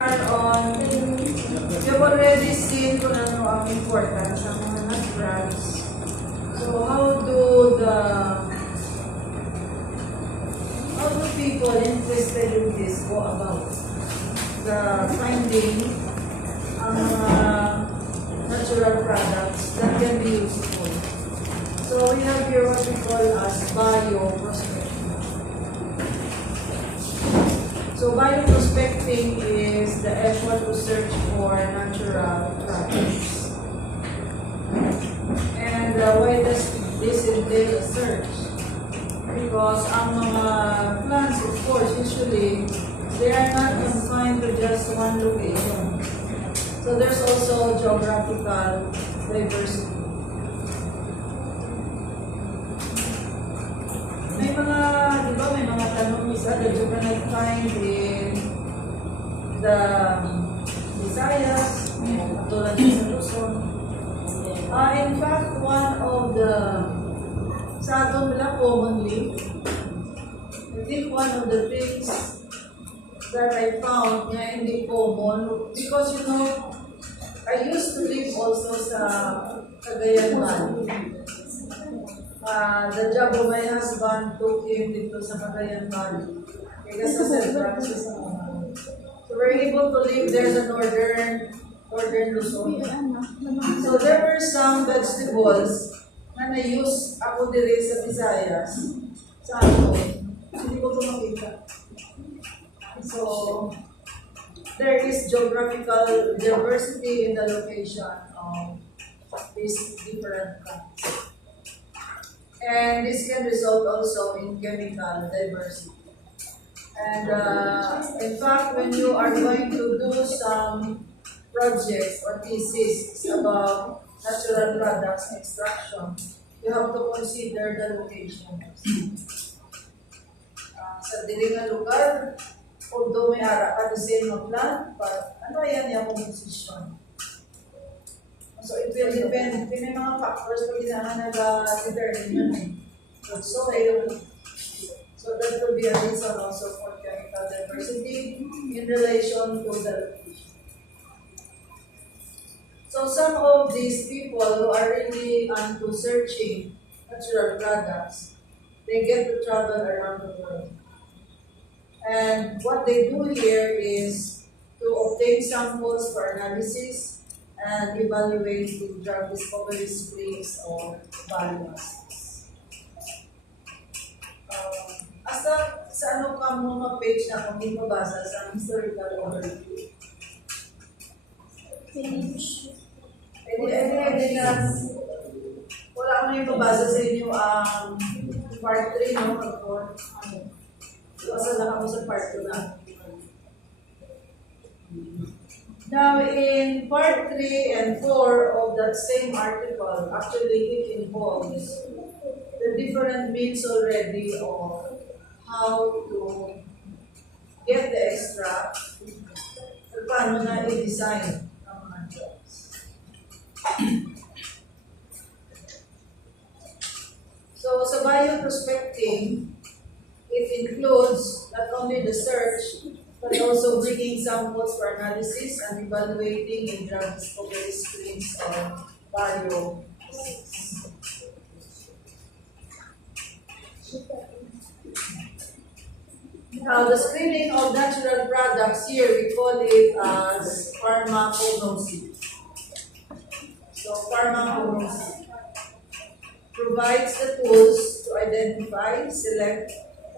On, you've already seen kung ano ang importance ng mga naturals. So how do people interested in this go about the finding ang mga natural products that can be useful? So we have here what we call as bioprospecting. So bioprospecting is the effort to search for natural products. And why does this entail a search? Because ang mga plants, of course, usually, they are not confined to just one location. So there's also geographical diversity. May mga, di ba, may mga tanong isa that you cannot find in the Visayas, tulad sa Luzon. In fact, one of the, sa atin nila commonly, I think one of the things that I found na hindi common, because you know, I used to live also sa Cagayan Valley. The job of my husband took him dito sa Cagayan Valley. Kaya sa St. Francis ako. So we're able to live there sa northern Luzon. So there were some vegetables na na-use ako dire sa Visayas. Sa ano, hindi ko ito makita. So there is geographical diversity in the location of these different plants. And this can result also in chemical diversity. And in fact, when you are going to do some projects or thesis about natural products extraction, you have to consider the location. Sa dilingan lugar, although may ara ka the same plant, but ano yan yung composition? So it will depend. May mga factors na kailangan nag-determine yun eh. So that will be a reason also for chemical diversity in relation to the location. So some of these people who are really onto searching natural products, they get to travel around the world. And what they do here is to obtain samples for analysis and evaluate the drug discovery springs or biomasses. Sa ano ka mga page na kung hindi mabasa sa historical overview? Wala ko na yung mabasa sa inyo ang part 3, no? Part 4. Basa lang ako sa part 2 na. Now, in part 3 and 4 of that same article, actually it involves the different means already of how to get the extract at paano na i-design ang mga drugs. So, sa bioprospecting, it includes not only the search, but also bringing samples for analysis and evaluating in drug discovery screens of biomasses. Now, the screening of natural products here, we call it as pharmacognosy. So, pharmacognosy provides the tools to identify, select,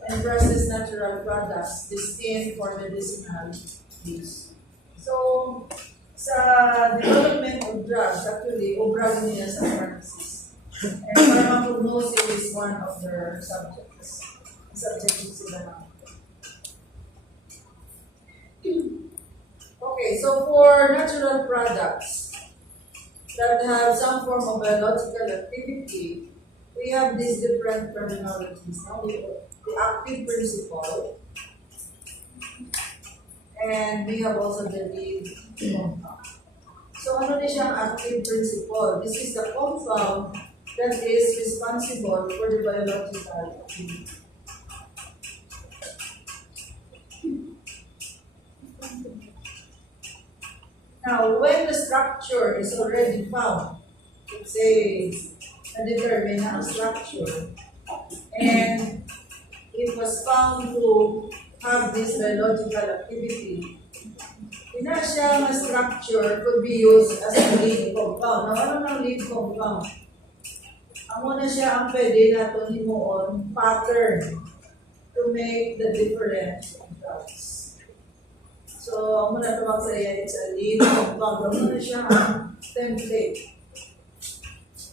and process natural products destined for medicinal use. So, sa development of drugs, actually, obrag niya sa pharmacies. And pharmacognosy is one of their subjects. Subjects sila na. Okay, so for natural products that have some form of biological activity, we have these different terminologies. Now, the active principle, and we have also the lead compound. So, ano din siyang active principle? This is the compound that is responsible for the biological activity. Now, when the structure is already found, let's say, na-determine ang structure, and it was found to have this biological activity, siya na structure could be used as a lead compound. Now, ano ng lead compound? Amo na siya ang pwede natin himuon pattern to make the different drugs. So, amo na tawag sa iya, it's a lead compound. Amo na siya ang template.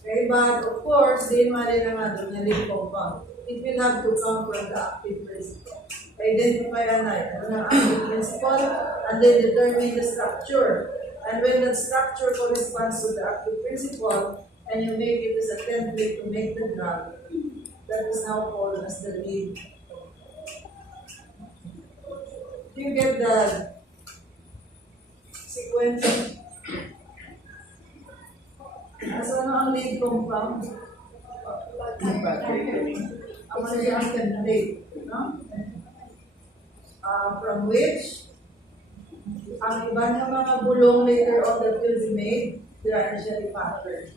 Okay, but of course, di mali na nga doon na lead compound. It will have to come from the active principle. Identify ano ang active principle, and then determine the structure. And when the structure corresponds to the active principle, and you make it as a template to make the drug, that is now called as the lead. You get the sequence? As ano ang lead compound? Ang siya ang template, no? From which ang iba ng mga bulong later on that will be made, they are actually patterned.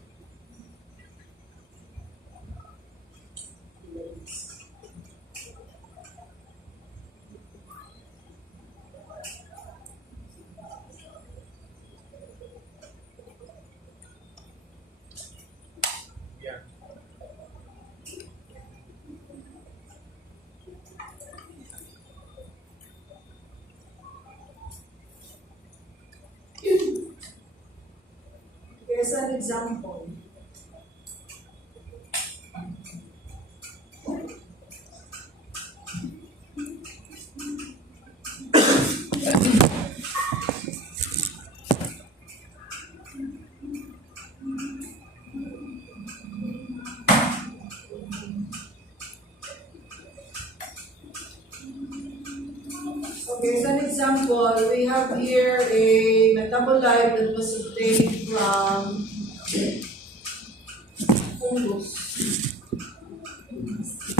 As an example, we have here a metabolite that was obtained from fungus.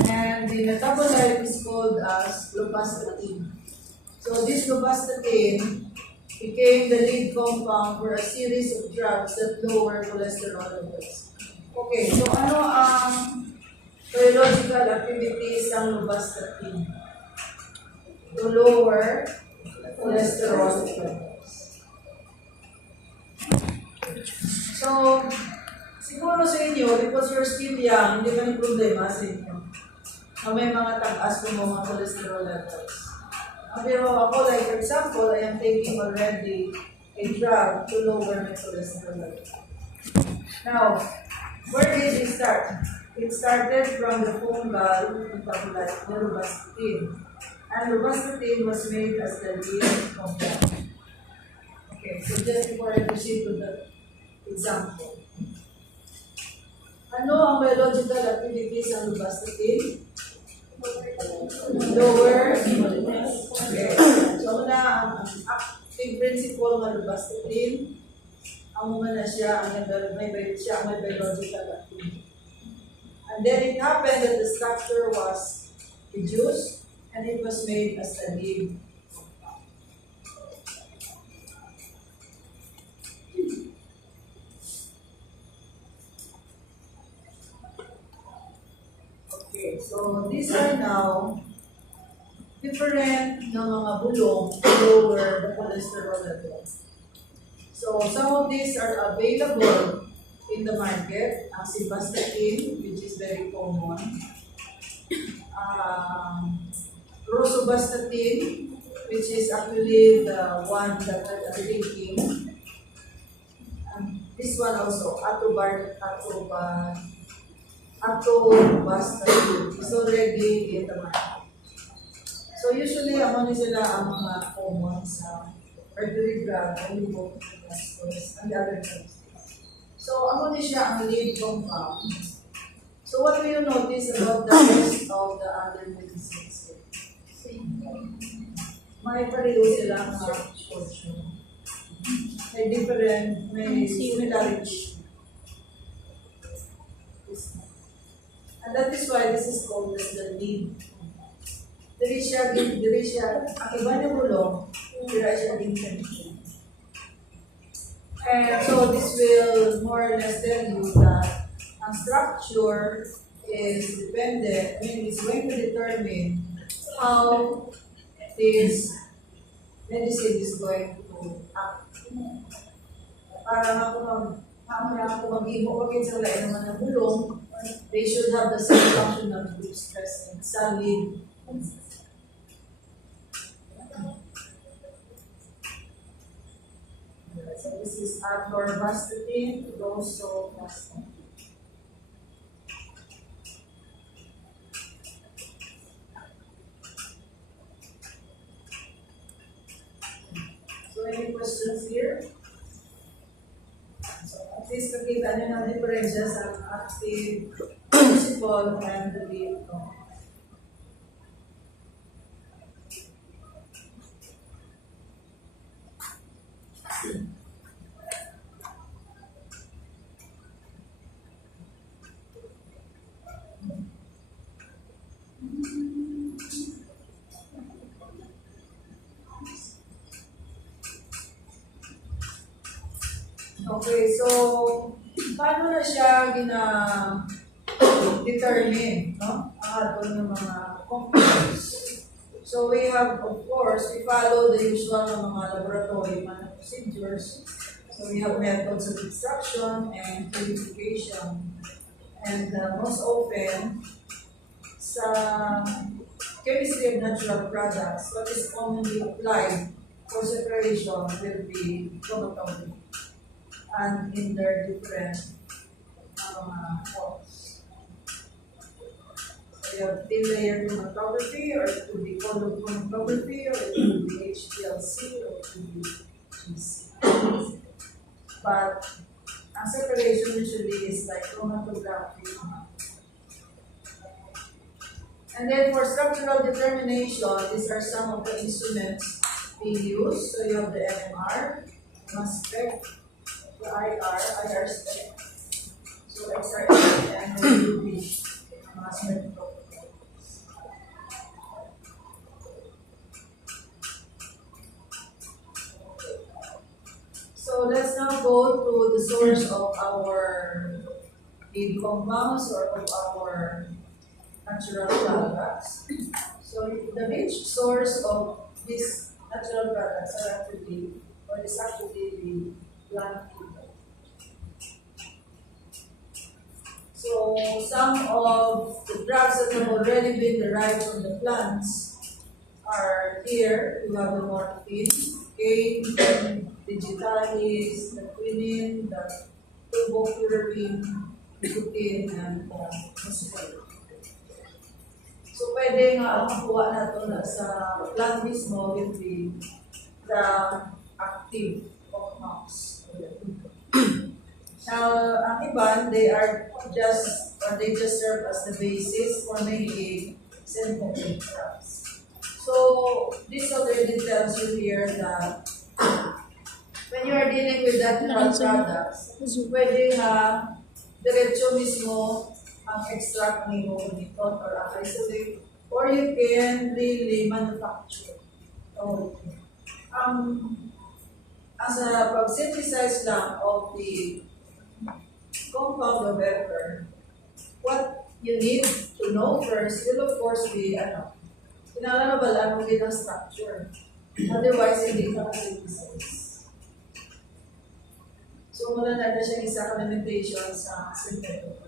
And the metabolite is called as lovastatin. So this lovastatin became the lead compound for a series of drugs that lower cholesterol levels. Okay, so ano ang biological activities ng lovastatin? To lower cholesterol levels. So, siguro sa inyo, because you're still young, hindi ka problema sa inyo na may mga taas ng mga cholesterol levels. Pero ako, like for example, I am taking already a drug to lower my cholesterol levels. Now, where did it start? It started from the fungal metabolite, the lovastatin. And lovastatin was made as the lead compound. Okay, so just before I proceed to the example. Ano ang biological activities ng lovastatin? Lower molecules. Okay. So, una, ang active principle ng lovastatin, ang una siya, ang may biological activity. And then it happened that the structure was reduced and it was made as a lead. Okay, so these are now different na mga bulong to lower the cholesterol level. So some of these are available in the market, as simvastatin, which is very common. Rosuvastatin, which is actually the one that I'm taking. This one also, atovastatin, is already in the market. So usually, among sila ang mga common sa mercury drug, and the other drugs. So, among siya ang lead compound. So, what do you notice about the rest of the other medicines? May pareho silang portion. May different, may similarity. And that is why this is called as the lead. Dili siya, ang iba niya bulong, dili siya intention. And so this will more or less tell you that ang structure is dependent, it's going to determine how this medicine is going to act. Para ako mag-ibo, wag sa lain naman ng bulong, they should have the same functional group stress and solid. So this is atorvastatin, rosuvastatin. So any questions here? So at least nakita nyo ng diferensya sa active principle and the lead. Okay, so paano na siya determine, no? Ang ato ng mga components. So we have, of course, we follow the usual ng mga laboratory procedures. So we have methods of extraction and purification. And most often, sa chemistry of natural products, what is commonly applied for separation will be chromatography and in their different forms. So you have thin layer chromatography, or it could be color chromatography, or it could be HPLC, or it could be GC. But separation usually is like chromatography. And then for structural determination, these are some of the instruments being used. So you have the NMR, mass spec, the IR spec, so XRA and the UV, mass spectrometry. So let's now go to the source of our lead compounds or of our natural products. So the rich source of these natural products are actually the plant feed. So some of the drugs that have already been derived from the plants are here. You have the morphine, cane, digitalis, the quinine, the tubopurine, nicotine, and mescaline. So pwede nga makuha na ito sa plant mismo will be the active compounds. Now, ang iban, they just serve as the basis for making synthetic drugs. So this already tells you here that when you are dealing with natural products, pwede nga diretso mismo ang extract ni mo nito or isolate, or you can really manufacture. So, as a pag-synthesize lang of the compound of ether, what you need to know first will of course be, kailangan mabalaan mo din ang structure. Otherwise, hindi ka ka-synthesize. So, muna natin siya isa limitation sa synthetic.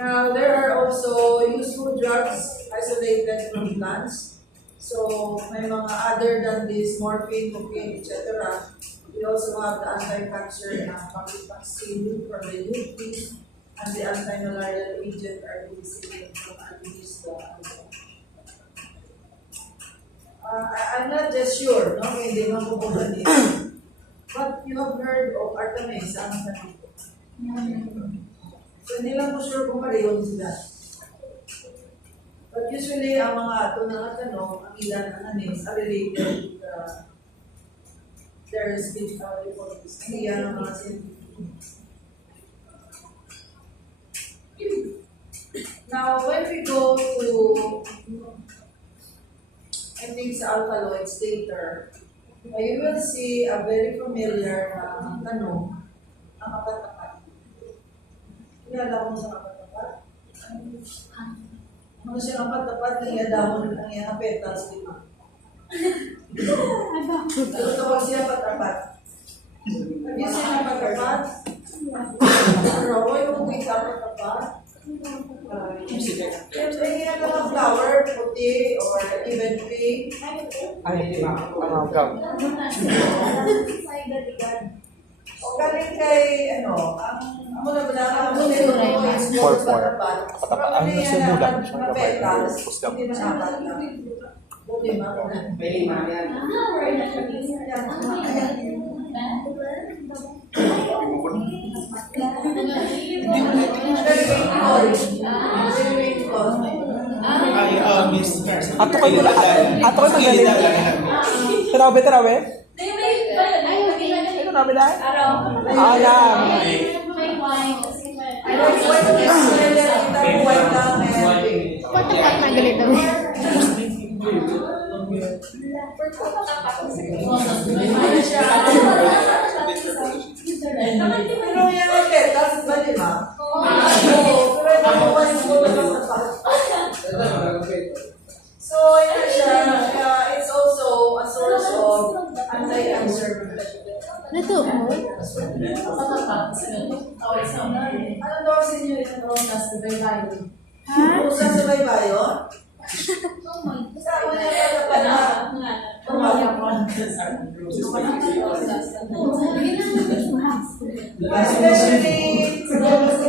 Now, there are also useful drugs isolated from plants. So, may mga other than this morphine, cocaine, etc. We also have the anti-cancer public vaccine for the UP, and the anti-malarial agent are releasing from I'm not just sure, no? Hindi mabubuhan din. But you have heard of Artemis, so, hindi lang po sure kung pareho sila. But usually, ang mga ato na tanong, ang ilan ang anis are related to their speech reports. Hindi yan ang mga scientific. Now, when we go to, I think sa alkaloids later, you will see a very familiar tanong, ang kapatapat. Kilala mo sa kapatapat? Ano siya kapatapat? Kaya dahon ang iyang petals, di ba? Pero tawag siya patapat. Have you seen a patapat? Pero yung wait up patapat? Yung ginagawa ng flower, puti, or even pink. Ay, brown. O galing kay, ang muna ba lang, ang muna ito is gold patapat. Patapat. Ano siya mula? Mga petals, hindi man apat lang. Buti mga Ato kayo magaling. Tarabe. Tarabe na? Alam. Patapat na galit daw. Pero yan ang petals, ba di ba? Pero nakuha yung mula ng patapat. So, yun siya, it's also a source of anti-cancer. Nato mo? Ano daw sa inyo yung process sa baybayon? Ha? Process sa baybayon? Sa ako na patapat na.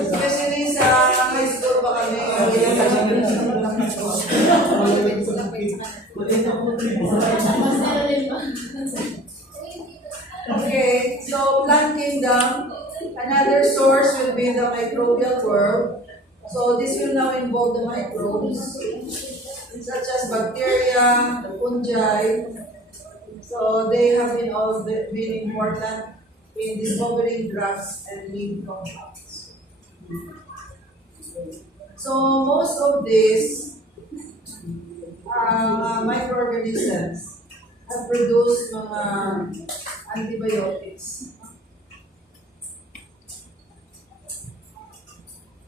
Especially sa high school pa kami. Okay, so plant kingdom, another source will be the microbial world. So this will now involve the microbes, such as bacteria, the fungi. So they have been important in discovering drugs and lead compounds. So most of these microorganisms have produced mga antibiotics.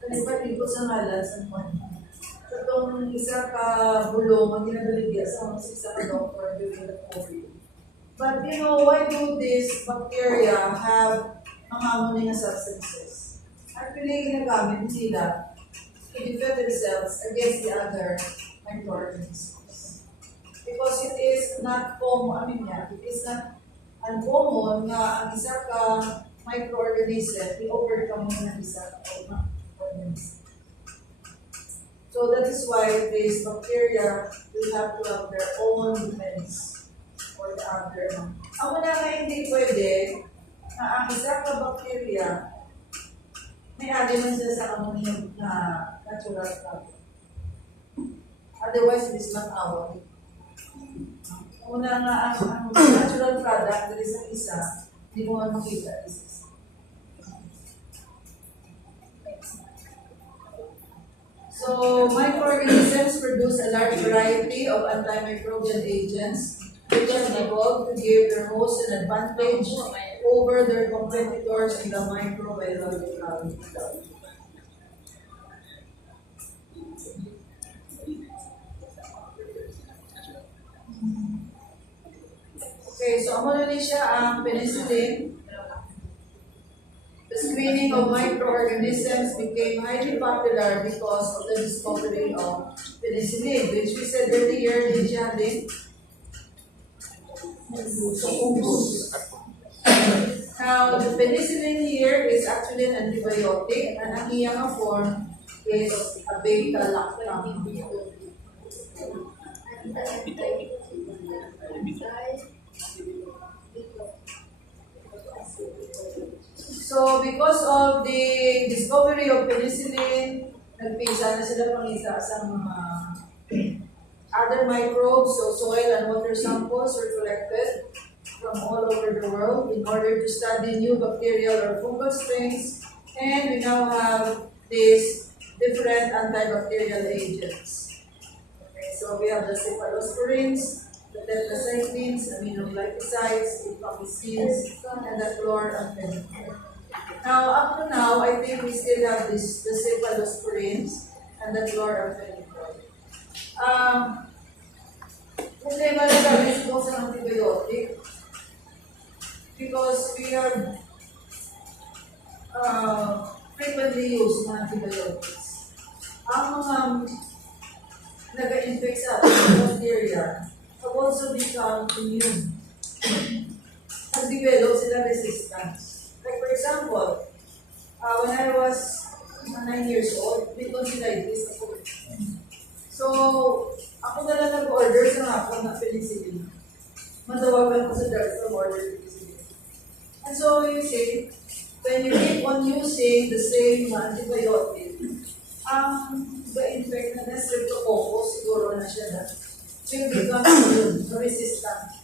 Kalipati ko sa ngalan sa mga. So itong isa ka bulong ang ginagaligya sa mga isa ka doctor during the COVID. But why do these bacteria have mga ammonia substances? Actually, ginagamit nila to defend themselves against the other microorganisms. Because it is not common, it is not uncommon na ang isa ka microorganism i-overcome mo ng isa ka organism. So that is why these bacteria will have to have their own defense for the other. Ang una nga hindi pwede na ang isa ka bacteria may added sila sa ammonia na natural product. Otherwise, it is not our. Una nga ang natural product that is ang isa, hindi mo man makita is. So, microorganisms produce a large variety of antimicrobial agents which have evolved to give their host an advantage over their competitors in the microbiological field. Okay, so amo na siya ang penicillin. The screening of microorganisms became highly popular because of the discovery of penicillin, which we said earlier, Janine. Now, the penicillin here is actually an antibiotic, and ang iyang form is a beta-lactam. So, because of the discovery of penicillin, nagpisa na sila pangisa sa mga other microbes. So, soil and water samples were collected from all over the world in order to study new bacterial or fungal strains. And we now have these different antibacterial agents. Okay, so we have the cephalosporins, the tetracyclines, aminoglycosides, ipamicines, and the chloramphenicol. Now, up to now, I think we still have the cephalosporins and the chloramphenicol. Problema na sabi ko sa antibiotic because we have frequently used mga antibiotics. Ang mga nag-infect sa ating bacteria have also become immune. Nag-develop sila resistance. Like for example, when I was 9 years old, may tonsillitis ako. So, ako na lang nag-order sa hapon ng penicillin. Matawagan ko sa doctor order penicillin. And so, you see, when you keep on using the same antibiotic, the-infect na streptococcus, siguro na siya na, will become immune, resistant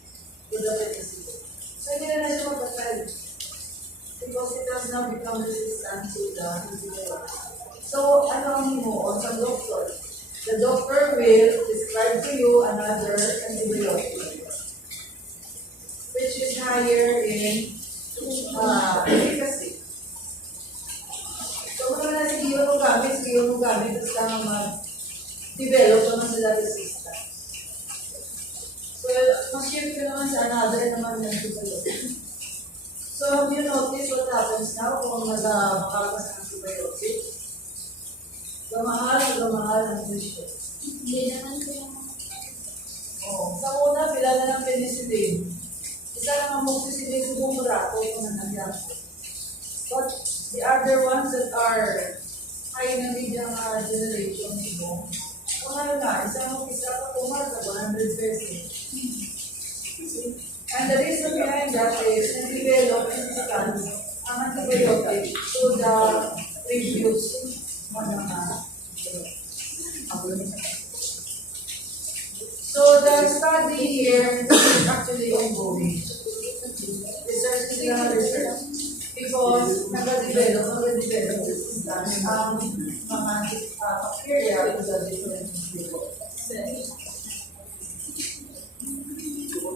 to the penicillin. So, hindi na siya mapatay. Because it has now become resistant to the antibiotic. So, ano ang himuon sa doctor? The doctor will prescribe to you another antibiotic, which is higher in efficacy. So, kung na sige mo gamit, basta mag-develop naman sila resistance. So, mag-shift ka naman sa another naman ng antibiotic. So, have you noticed what happens now kung nag-makakas ng antibiotic? Gamahal ang presyo. Hindi naman sila. Sa una, pila na ng penicillin. Isa lang ang moxicillin sa buong barato kung nangyari. But the other ones that are high na medyang generation ito, kung ano na, isa pa kumar sa 100 pesos. And the reason behind that is nag-develop physically ang antibiotic to the previous So the study here is actually ongoing. Research is lang research. Because nag-develop resistance ang mga bacteria to the different cells.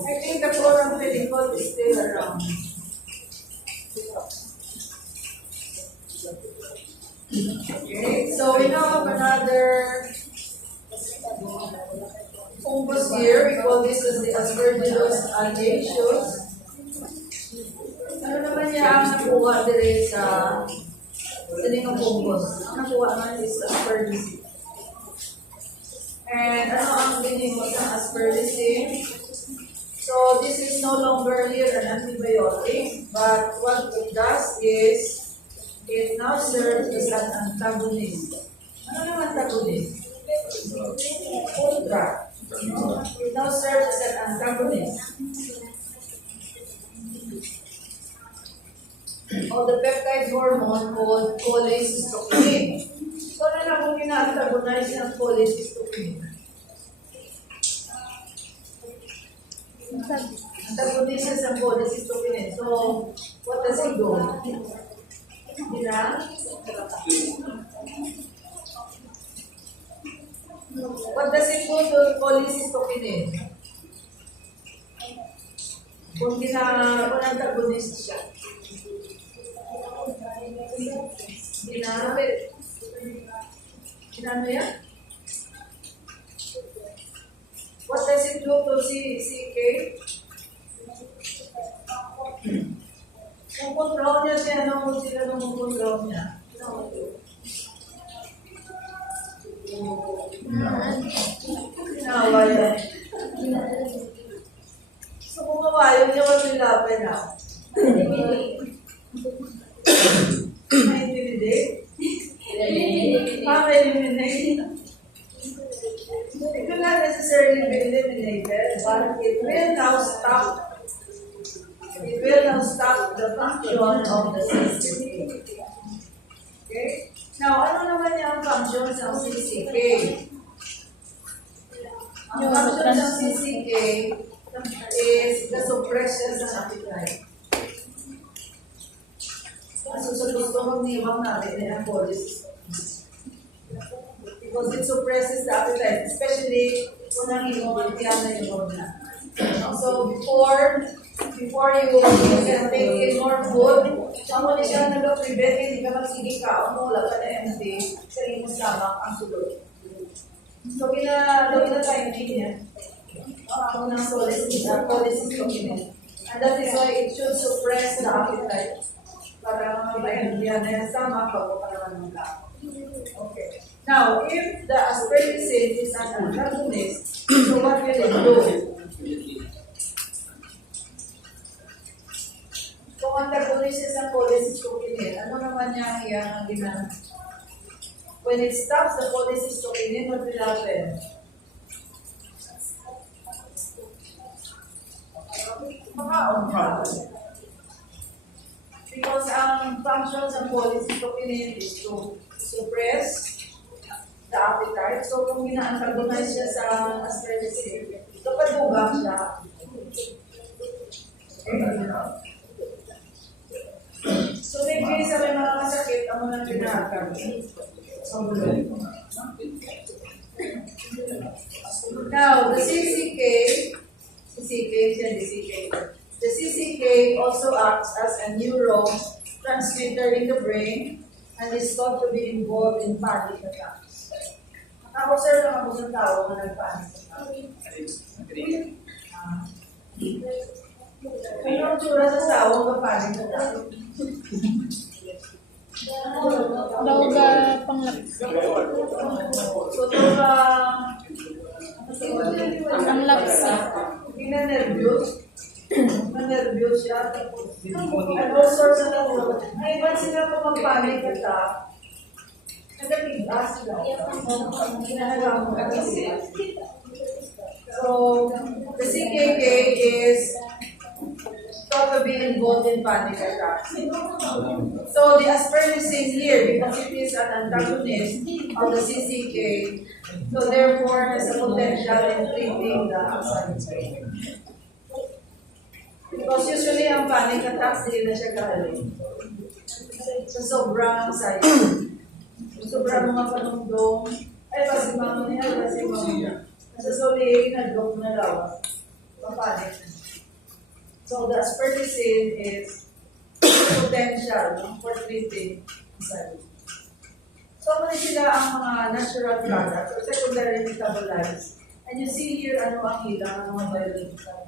I think the chloramphenicol is still around. Okay, so we now have another fungus here. We call this as the Aspergillus algaceus. Ano naman niya ang nakuha dire sa sining fungus? Ang nakuha naman is Aspergillus. And ano ang ginimot ng Aspergillus? So this is no longer here an antibiotic, but what it does is it now serves as an antagonist. Ano naman antagonist? Contra. It now serves as an antagonist of the peptide hormone called cholecystokinin. So ano na kung ina-antagonize ng cholecystokinin? Antagonist ng cholecystokinin. So, what does it do? What does it do to cholecystokinin? Kung antagonist siya. Ano yan? What does it do to CK? Kung control niya siya, ano kung sila nung control niya? Nawala yan. So kung kawayo niya, wag nilapay na. Intimidate? Eliminate? It will not necessarily be eliminated, but it will now stop. It will now stop the function of the CCK. Okay? Now, ano naman yung function ng CCK? Ang function ng CCK is the suppression ng appetite. So, gusto mag-niwang natin ang cholecystokinin. Because it suppresses the appetite, especially kung nanginom, kaya na yung hormone. So before you can take in more food, amo ni siya nag-prevent hindi ka magsiging kaon mo wala ka na empty sa imong stomach ang sulod. So gina time niya. Ang unang cholecystokinin. And that is why it should suppress the appetite. Para mabayan na yung stomach bago ka naman magkaon. Okay. Now, if the asparticine is an antagonist, so what will it do? Kung antagonist is ang cholecystokinin, ano naman niya ang ginagawa? When it stops the cholecystokinin, what will happen? Makaon problem. Because ang functions ng cholecystokinin is to suppress the appetite. So kung gina-antagonize siya sa asparticine, kapag bugak siya, so maybe sa may mga masakit, ang mga ginagawa. Now, the CCK also acts as a neurotransmitter in the brain and is thought to be involved in panic attacks. Naka-observe naman ako sa tao na nag-panic attack. Ano ang tsura sa tao na panic attack? Daw ka panglapsa. So, Panglapsa. Na-nervyos siya. At all sorts of ano. Ngayon sila kung mag-panic attack, nagatigas sila. Ginahagawa mo kasi. So, the CKK is thought to be involved in panic attacks. So, the asparticine here, because it is an antagonist of the CCK, so therefore has a potential in treating the anxiety. Because usually ang panic attacks, hindi na siya galing. Sa sobrang anxiety. Sobrang mga panungdong, ay pasimamo niya, pasimamo niya. Nasa solihin, nag-drop na lawas. Papanik. So the asparticine is potential for treating anxiety. So muna sila ang mga natural products or secondary metabolites. And you see here ano ang ilang ng mga biological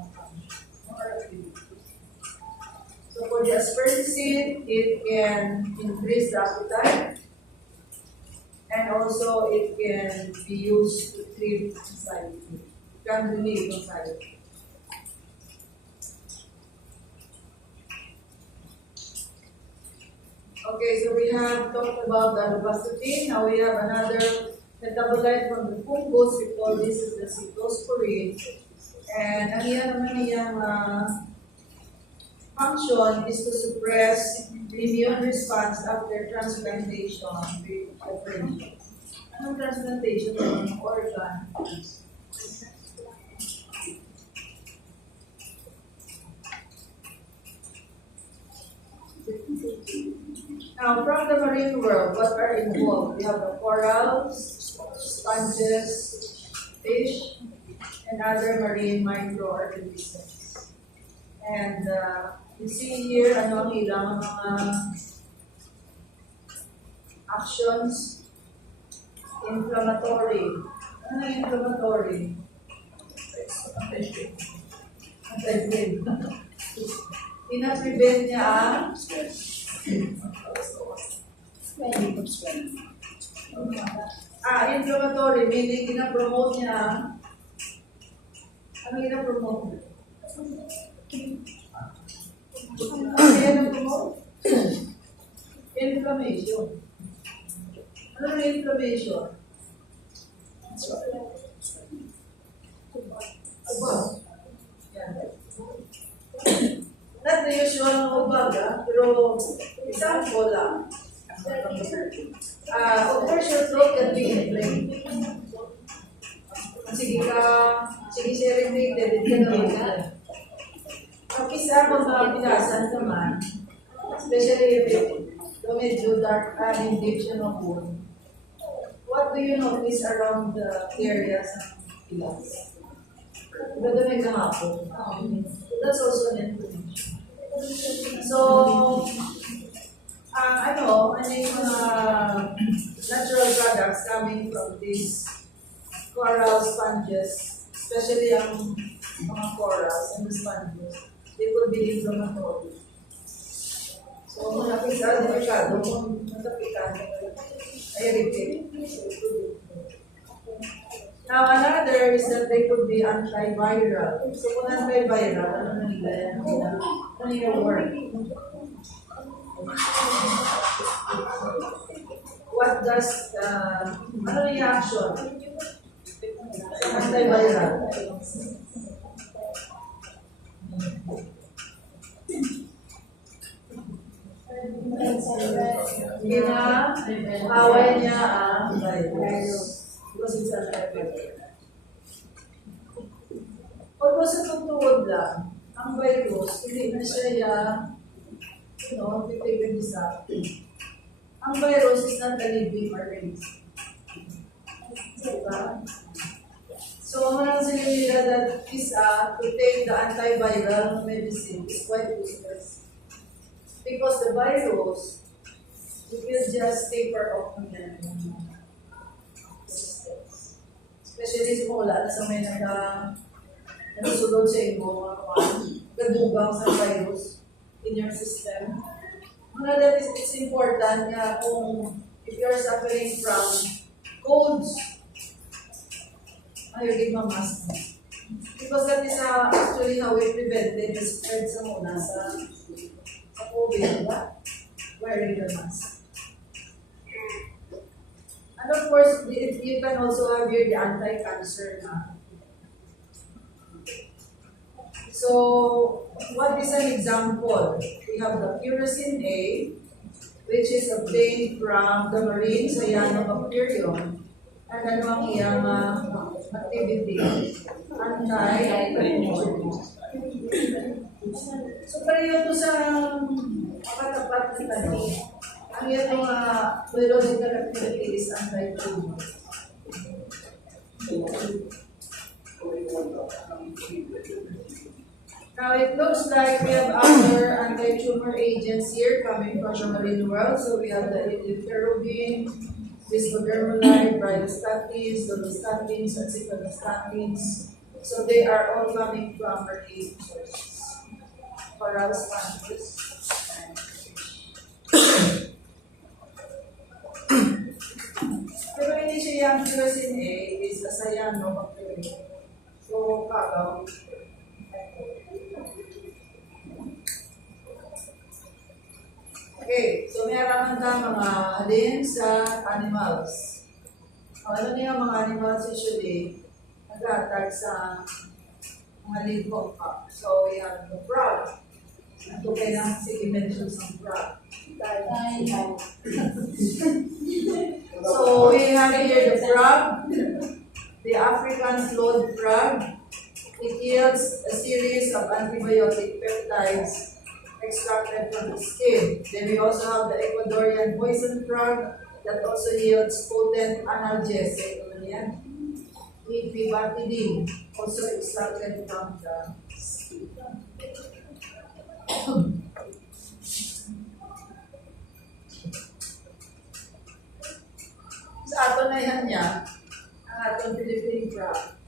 So for the asparticine, it can increase the appetite and also it can be used to treat anxiety. It can relieve anxiety. Okay, so we have talked about the robustatin. Now we have another metabolite from the fungus. We call this is the cyclosporine. And ang iyan naman niyang function is to suppress the immune response after transplantation operation. Anong transplantation ng organ? Now, from the marine world, what are involved? We have the corals, sponges, fish, and other marine microorganisms. And you see here, ano ang ilang mga actions, inflammatory. Ano yung inflammatory? Anti-inflammatory. Ina-prevent niya ang inflammatory, meaning ina-promote niya ano ina-promote? Ano ina-promote? Inflammation. Ano yung inflammation? Not the usual ng ubaga, pero example lang. Of course, your throat can be inflamed. Sige siya irritated, hindi ka naman. Ang isa kung pinasan naman, especially if you medyo dark and deep siya ng wound. What do you notice around the areas ng pilas? Ganda may kahapon. That's also an information. So, ano yung mga natural products coming from these coral sponges, especially ang mga corals and the sponges, they will be inflammatory. So, malapit sa delikado, kung natapitan, ay irritate. Now, another is that they could be antiviral. So, kung antiviral, ano na nila yan? Ano yung word? What does, ano yung action? Antiviral. Away niya ang virus. Because it's an epidemic. Although sa tungkol lang, ang virus, hindi na siya titigil isa. Ang virus is not a living organism. Diba? So, ang sinilila that is to take the antiviral medicine is quite useless. Because the virus, it will just taper off ng resistance. Especially sa wala na sa may nasusunod sa imo, gadugang sa virus in your system. That is, it's important nga kung if you're suffering from colds, ayaw give a mask. Because that is actually how we prevented the spread sa muna sa COVID, diba? Wearing the mask. And of course, you can also have here the anti-cancer na. So, what is an example? We have the puracin A, which is obtained from the marine cyanobacterium. And ano ang iyang activity? So, pareho ito sa katapat ng tani. Ang iyang biological activity is anti-tumor. Now, it looks like we have other anti-tumor agents here coming from the marine world. So, we have the iloterobin, bismudermalide, bryostatins, dodostatins, and ciprofloxacins. So, they are all coming from marine sources. Coral sponges. Pero hindi siya yung puracin A is a cyanobacterium. So, kagaw. Okay, so may araman tayo mga halin sa animals. Ano niya mga animals usually nag-attack sa mga limbong pa. So we have the frog. Ito kayo na sige mention sa frog. So we have here the frog, the African slowed frog. It yields a series of antibiotic peptides extracted from the skin. Then we also have the Ecuadorian poison frog that also yields potent analgesic. Ipibantidine, also extracted from the skin. Sa ato na yan niya, ang atong Philippine frog.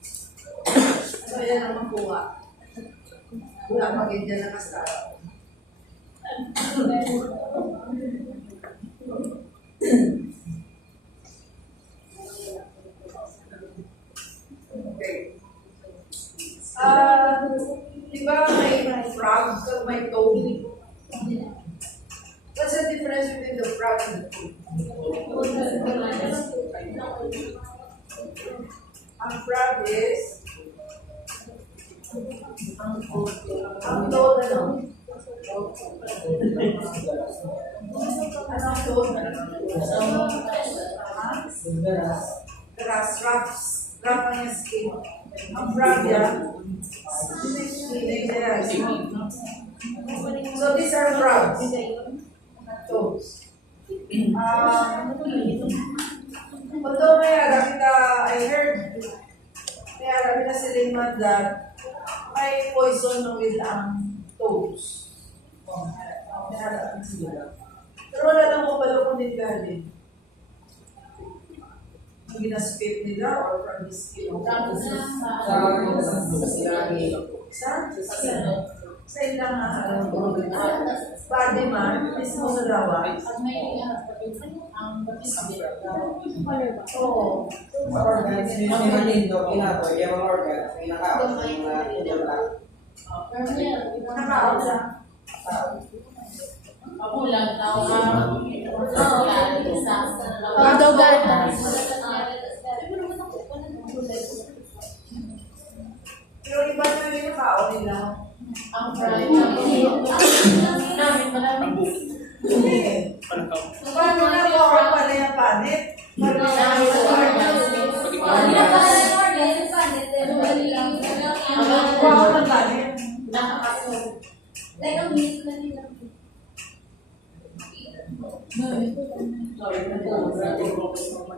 Ano yan ang makuha? Wala magiging nakasara. Okay. Di ba may frog at may toad? What's the difference between the frog and the toad? Ang frog is ang toad ano? Anong toad? Grass, rough ang yung skin. Ang frog yan, so these are frogs, toads. Although I heard si Lingman that may poison with ang toes. Naharapin sila. Pero wala lang mo pala kung galing. Yung ginaspit nila or from the skin of sa ilang body man, mismo sa lawas. Oo. Organs, may mga lindo, ginagawa, yung mga organs, may nakaos, may mga Nakaot lang. Daw gatas. Pero iba na yung nakaot nila. Ang fried. Hindi. Paano na po ako pala yung panit? Paano na ako yung panit?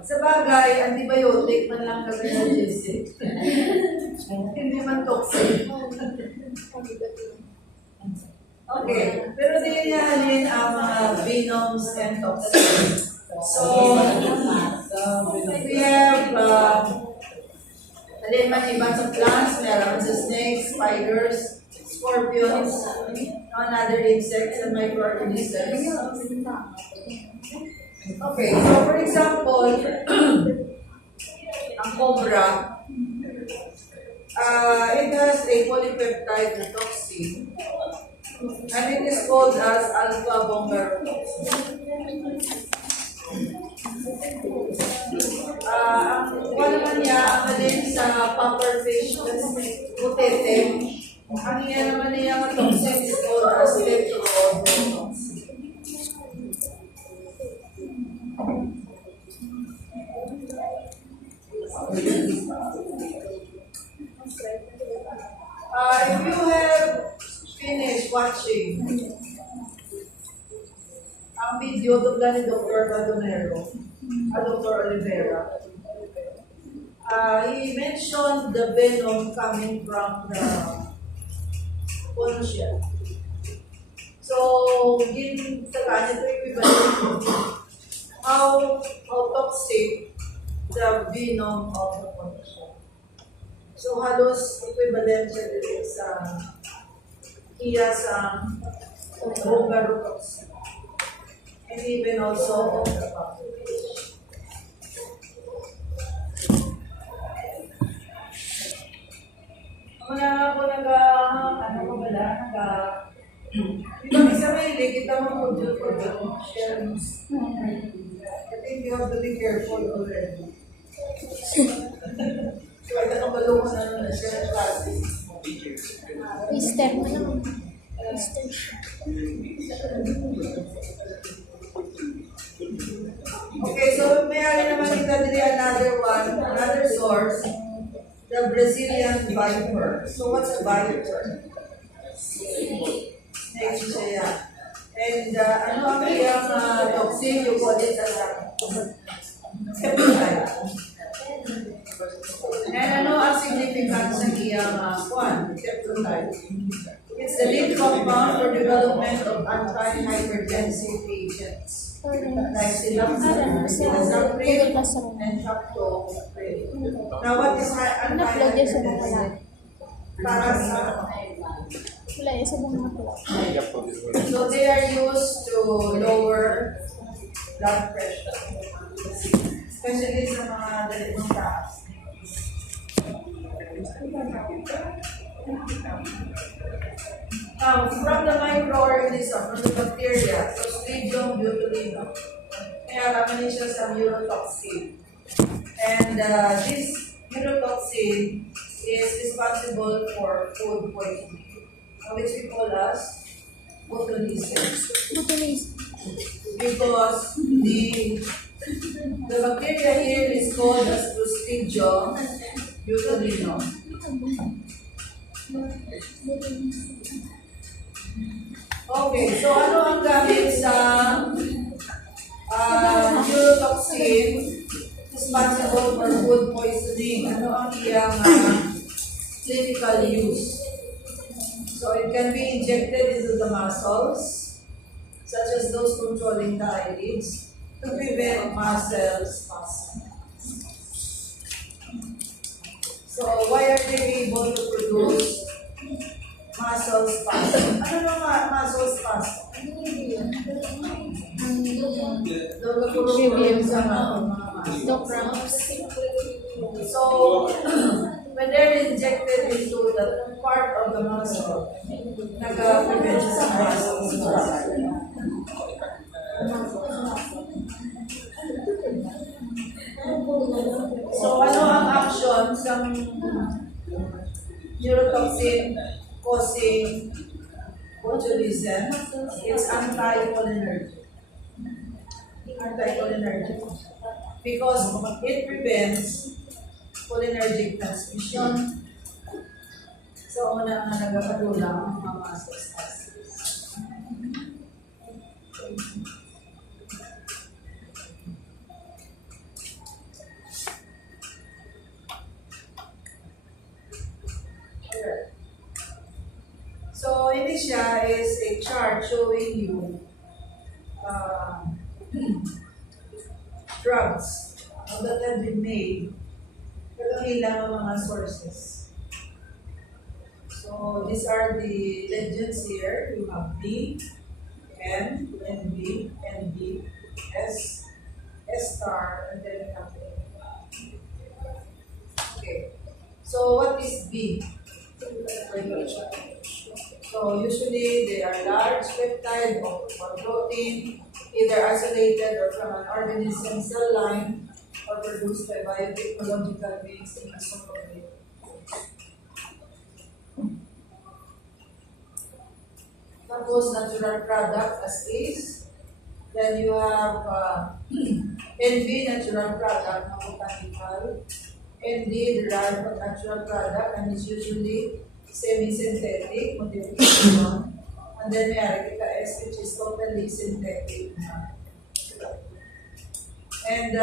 Sa bagay, antibiotic man lang kami na GC. Hindi man toxic. Okay, pero din yan ang mga venoms and toxins. So, we have alin man iba sa plants, meron sa snakes, spiders, scorpions, and other insects and microorganisms. Okay, so for example, ang cobra, it has a polypeptide toxin, and it is called as alpha-bomberotoxin. Ang naman niya, ang alin sa pufferfish, putete, ang iya naman niya ang toxin is called as tetrodotoxin. If you have finished watching ang video doon ni Dr. Badonero, Dr. Oliveira, he mentioned the venom coming from the conchia. So, in Tagalog, ito equivalent how toxic the venom of the conchia. So, halos equivalent siya dito sa bomberotoxin. And even also of the pufferfish. Wala ako di ba isa may kita mo share. I think you have to be careful already. So, I don't know kung ano na share classes. Step mo naman. Step. Okay, so may naman kita dili another source, the Brazilian viper. So what's a viper? Snake siya. And ano ang iyang toxin? You call it as peptide. And ano ang significance ng iyang peptide? It's the lead compound for development of anti-hypertensive agents. Like silamsane, silazapine, and captopril. Now, what is anti-hypertensive? Para sa... Wala isa mga pula. So, they are used to lower blood pressure. Especially sa mga dalawang taas. From the microorganism, from the bacteria, Clostridium botulinum, kaya naman siya sa neurotoxin. And this neurotoxin is responsible for food poisoning, which we call as botulism. Because the bacteria here is called as Clostridium botulinum. Okay, so ano ang gamit sa neurotoxin responsible for food poisoning? Ano ang iyang clinical use? So it can be injected into the muscles, such as those controlling the eyelids, to prevent muscle spasm. So why are they able to produce muscle spasm? Ano mga muscle spasm? Problem sa mga muscles. So, when they're injected into the part of the muscle, nag-prevent siya sa muscle spasm. So, ano ang action sa neurotoxin causing botulism? It's anti-cholinergic. Anti-cholinergic. Because it prevents cholinergic transmission. So, una nga nagkakatulong ang mga muscle spasms. So, ini siya is a chart showing you drugs that have been made. Kailangan ng mga sources. So, these are the legends here. You have B, N, NB, NB, S, S star, and then you have A. Okay. So, what is B? So usually they are large peptide or protein, either isolated or from an organism cell line or produced by biotechnological means in a supplement. Tapos natural product as is. Then you have NB, natural product, non-botanical. ND, derived from natural product, and it's usually semi-synthetic modification. And then may Arabica S, which is totally synthetic. And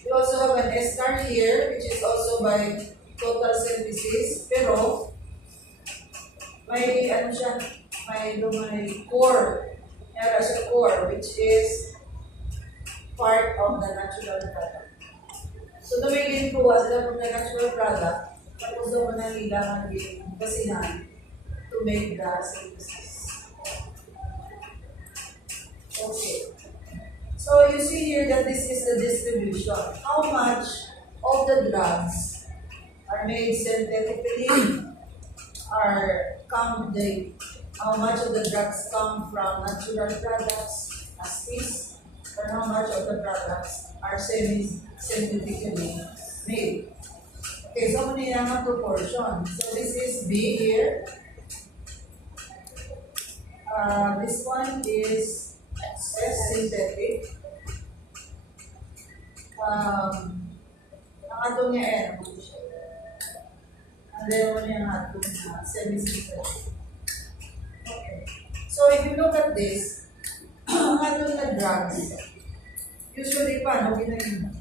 we also have an S star here, which is also by total synthesis. Pero may ano siya, may core. Meron siya core, which is part of the natural product. So tumigin ko sila from the natural product. Tapos daw na kailangan din basihan to make the synthesis. Okay. So you see here that this is the distribution. How much of the drugs are made synthetically how much of the drugs come from natural products as is, or how much of the products are semi-synthetically made. Okay, so muna yung mga proportion. So this is B here. This one is S synthetic. Ang atong niya N. And then one yung atong semi-synthetic. Okay. So if you look at this, ang atong na drugs, usually paano ginagawa?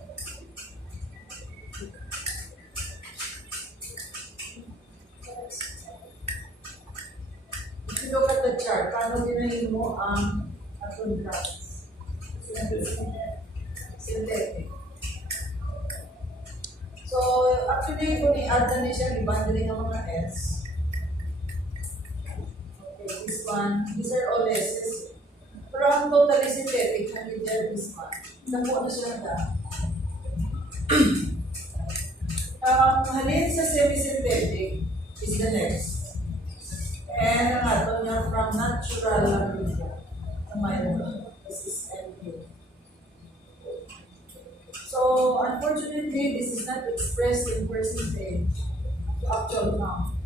If you look at the chart, paano ginahin mo ang atong drugs? Synthetic. So, actually, kung i-add na niya siya, i-bundling ang mga S. Okay, this one. These are all S's. Pero ang totally synthetic, hindi there this one. Nakuha na siya na. Halin sa semi-synthetic is the next. And ang ato niya from natural media. This is NP. So, unfortunately, this is not expressed in percentage to actual count.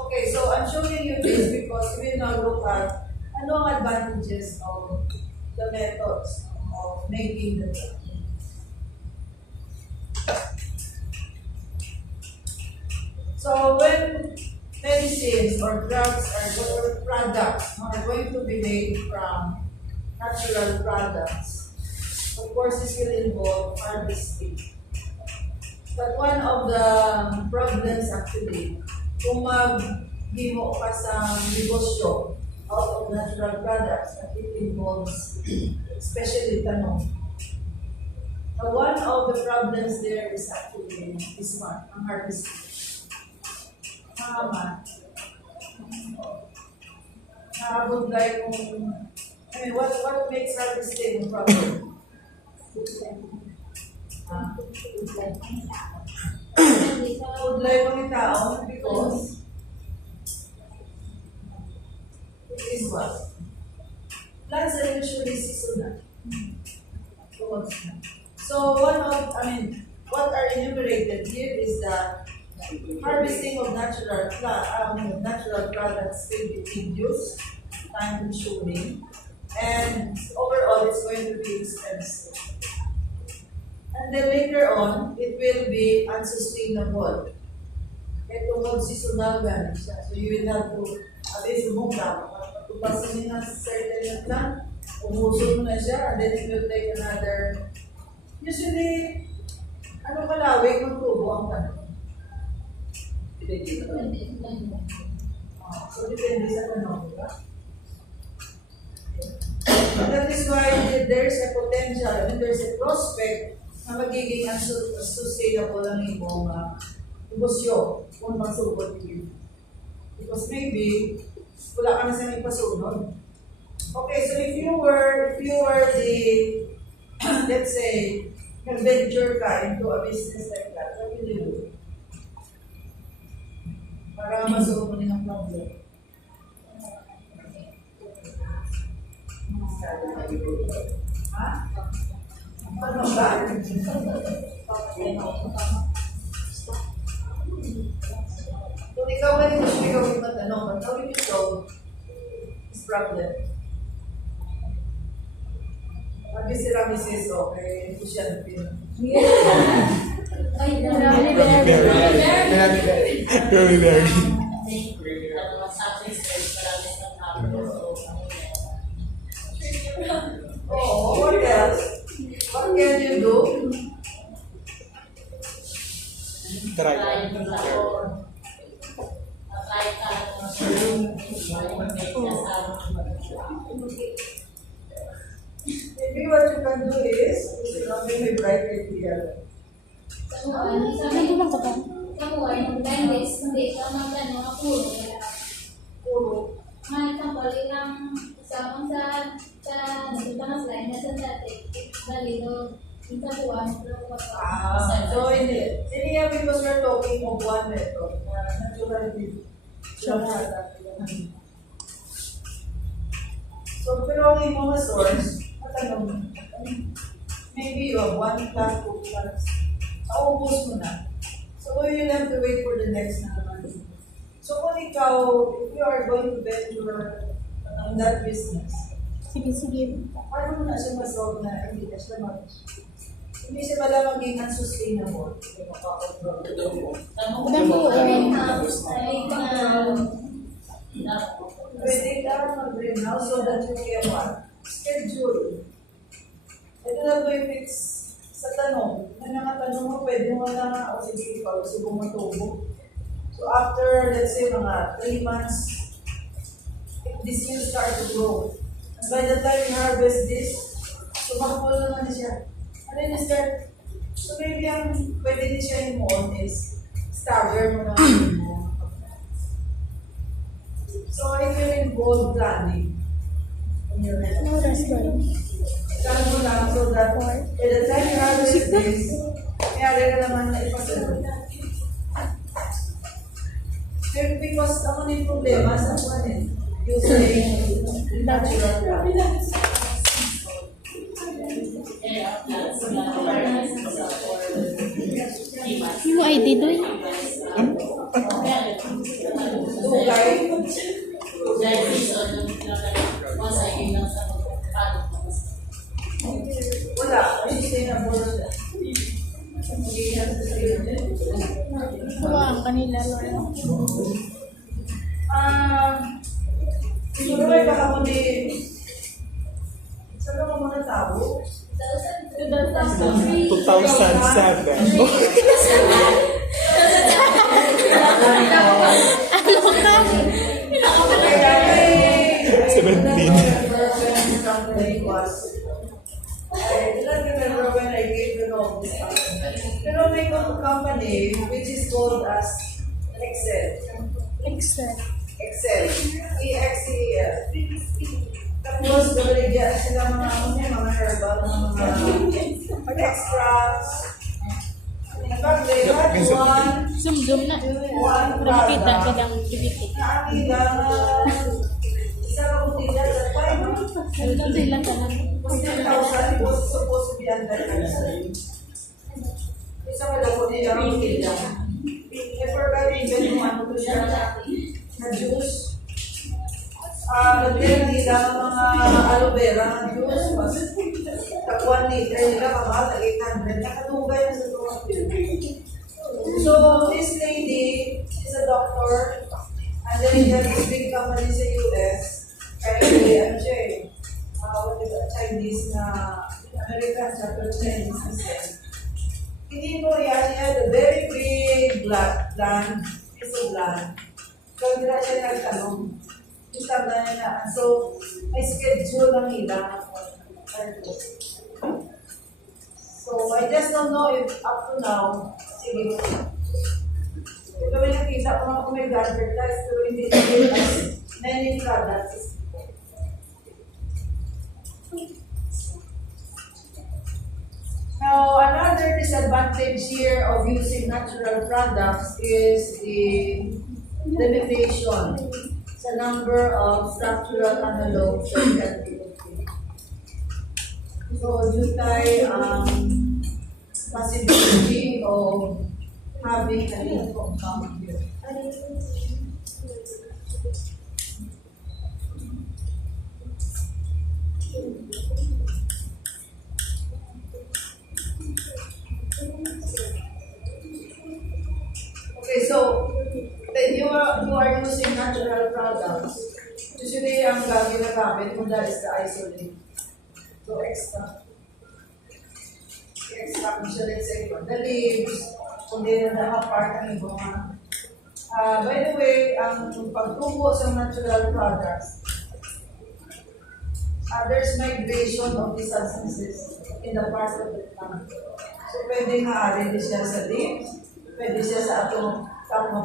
Okay, so I'm showing you this because we will now look at ano ang advantages of the methods of making the drug. So when medicines or drugs or products are going to be made from natural products, of course, this will involve harvesting. But one of the problems actually, kung mag-gimo ka sa negosyo out of natural products, that it involves especially tanong. One of the problems there is actually this one, ang harvesting. Nakabot like what makes harvesting a problem? Udlay mga tao because it is what? Plants are usually seasonal. So what are enumerated here is the harvesting of natural products will be tedious, time consuming, and overall it's going to be expensive. And then later on, it will be unsustainable. Ito seasonal ganun siya. So you will have to, at least umungka, patupasin nyo na certain plant, umuso mo na siya, and then it will take another, usually, kalawig ng tubo ang tanong. So depende sa tanong, diba? And that is why there's a potential, there's a prospect na magiging unsustainable ang ibong negosyo kung magsugod yun. Because maybe, wala ka na sa ipasunod. Okay, so if you were the, let's say, nag-venture ka into a business like that, what will you do? Para masulog mo din ang problem. Ha? Ano ba? Kung ikaw ba rin gusto ikaw yung matanong, but how will you solve this problem? Sabi si Ramesses, okay, ito siya na Very, very. Oh, what else? What can you do? Try. Maybe what you can do is something with bright idea. So hindi yan because we're talking of one method, natural beauty. So pero ang mga source, matanong, maybe you have 1 plant, 2 plants, naubos mo na. So you will have to wait for the next na naman. So kung ikaw, if you are going to venture on that business, Sige. paano mo na siya masolve na hindi na siya hindi siya pala maging unsustainable. Pwede ka mag-greenhouse so that you can what? Schedule. Ito na to if it's sa tanong. Na nakatanong mo, pwede mo na, o sige, ikaw gusto mo matubo. So after, let's say, mga 3 months, this will start to grow. And by the time you harvest this, sumakapol naman siya. And then you start, so maybe ang pwede din siya yung moon is stagger mo naman mo. So it will involve planning. No raspberry. Plan mo lang so that by the time you harvest this, mayroon na naman na ipasunod. Because ako na yung problema sa kuwanin. Using natural products. Yung ID doon? Dugay. Wala. Sustainable siya. Hindi yan sustainable. Wala ang kanila, Lord. Siguro ay baka mo di... Saan ka muna tao? I don't remember when I gave you all this company. Pero may company which is called as Excel. Excel. Excel. E-X-E-L. Tapos, gabaligyan sila mga herbal, mga extracts. In fact, they had Zoom na. one Nakikita ko product yung activity. na isa ka butila sa 5. Ito sila tanong. 10,000 was supposed to be under concern. Isa ka lang po nila ang butila. I forgot even kung ano ko siya na juice. Lagyan nila mga aloe vera na juice. Mas 1 liter nila kamahal na 800. Nakatugay na sa 200. So, this lady is a doctor. And then he has this big company sa US. Kaya ano siya eh. What is that? Chinese na American siya, pero Chinese na siya. Hindi ko yan siya, the very big land, piece of land. So, hindi na siya nagtanong. Isang na niya na. So, may schedule ng ilang. So, I just don't know if up to now, sige. Ito may nakita ko mga kung may advertise, pero hindi as many products. Now, another disadvantage here of using natural products is the limitation sa number of structural analogs that can be obtained. So, due tayo possibility of having a link compound here. Okay, so then you are using natural products. Usually, ang ginagamit mo dahil is the isolate. So, extract mo siya, let's say, from the leaves, kung di na nakapart ang ibang. By the way, ang pagtubo sa natural products, there's migration of the substances in the part of the plant. So, pwede maaari din siya sa leaves, pwede siya sa atong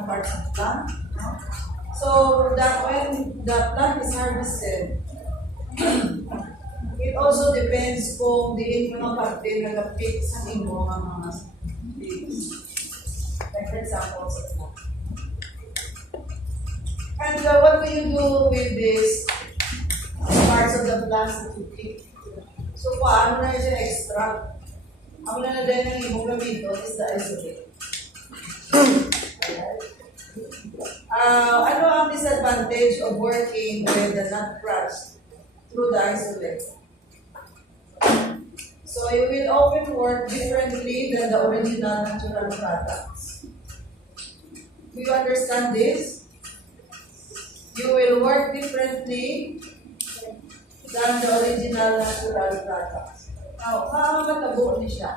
parts of the plant. So, that when the plant is harvested, it also depends kung diin mo ng parte na lapit sa imo ng mga leaves. Like for example, sa plant. And what do you do with these parts of the plants that you pick? So, paano na siya extract? Ang na din ng ibong gamiton is the isolate. Ano ang disadvantage of working with the nut crust through the isolate? So, you will often work differently than the original natural products. Do you understand this? You will work differently than the original natural products. Now, makakatabo niya siya.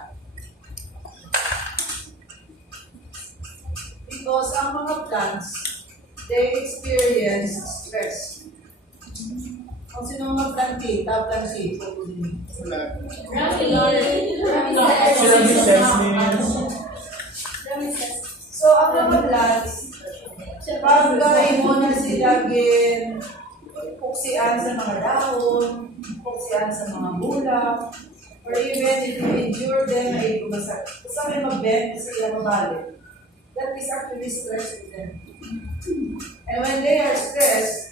Because ang mga plants, they experience stress. Kung sino mga plantita, So, ang mga plants, pag mo na sila puksian sa mga dahon, puksian sa mga bulak, or even if you endure them, ay bumasak. Basta may mag-bend sa ilang mabalik. That is actually stress with them. And when they are stressed,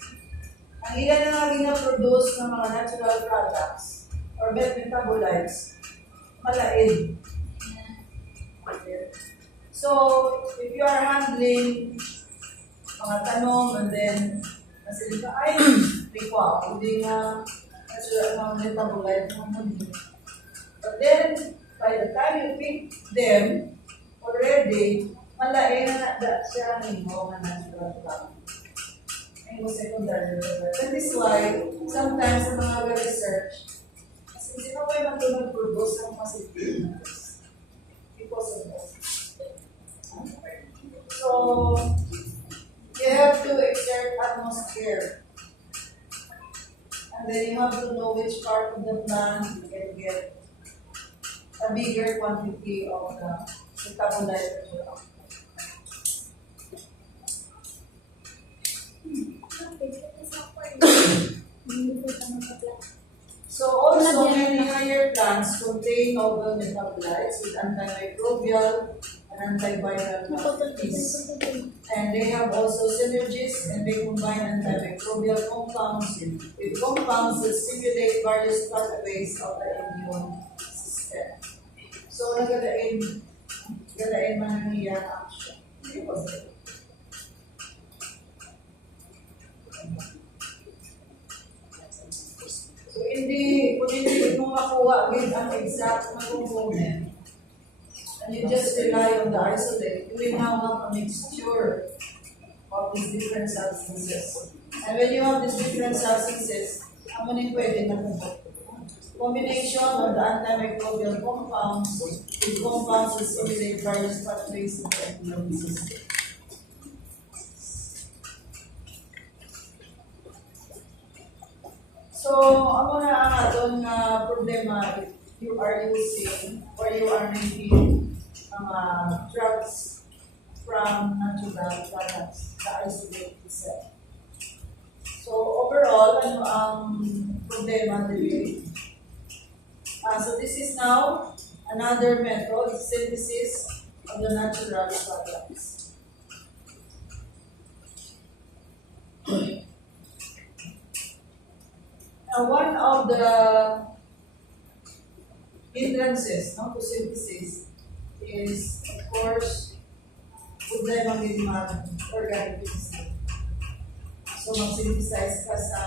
ang ilan na gina-produce ng mga natural products or metabolites, malaid. So, if you are handling mga tanong and then nasilita, ay, hindi nga natural mga metabolite ng mundo. But then, by the time you pick them, already, malain na siya ng mga natural products. Ang secondary. That is why, sometimes sa mga research, Kasi na may mag-produce ng facility because of that. So, you have to exert atmosphere. And then you have to know which part of the plant you can get a bigger quantity of the metabolite. So also, many higher plants contain novel metabolites with antimicrobial and antiviral properties. And they have also synergies and they combine antimicrobial compounds with compounds that stimulate various pathways of the immune system. So, nagadain man niya action. So, kung hindi mo makuha with an exact na component, and you just rely on the isolate, you will now have a mixture of these different substances. And when you have these different substances, ang muning pwede na combination of the antimicrobial compounds with compounds that stimulate various pathways in the immune system. So, ako na ang atong problema if you are using or you are making drugs from natural products, the isolate itself. So, overall, ano ang problema dito? So, this is now another method, synthesis of the natural products. Now, one of the hindrances to synthesis is, of course, problema with organic chemistry. So, mag-synthesize ka sa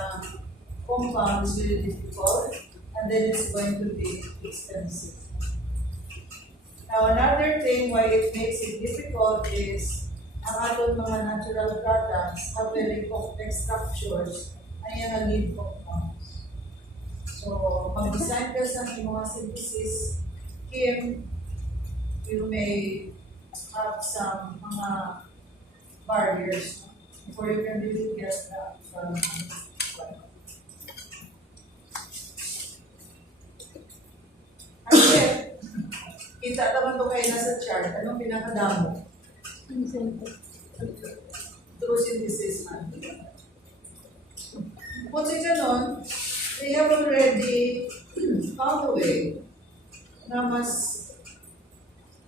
compound is really difficult, and then it's going to be expensive. Now, another thing why it makes it difficult is ang atong mga natural products have very complex structures ay yung lead compounds. So, mag-design ka sa mga synthesis scheme, you may have some mga barriers before you can really get that from kita naman ito kayo nasa chart. Anong pinakadamo? Through synthesis man. Kung sa ganon, they have already found a way na mas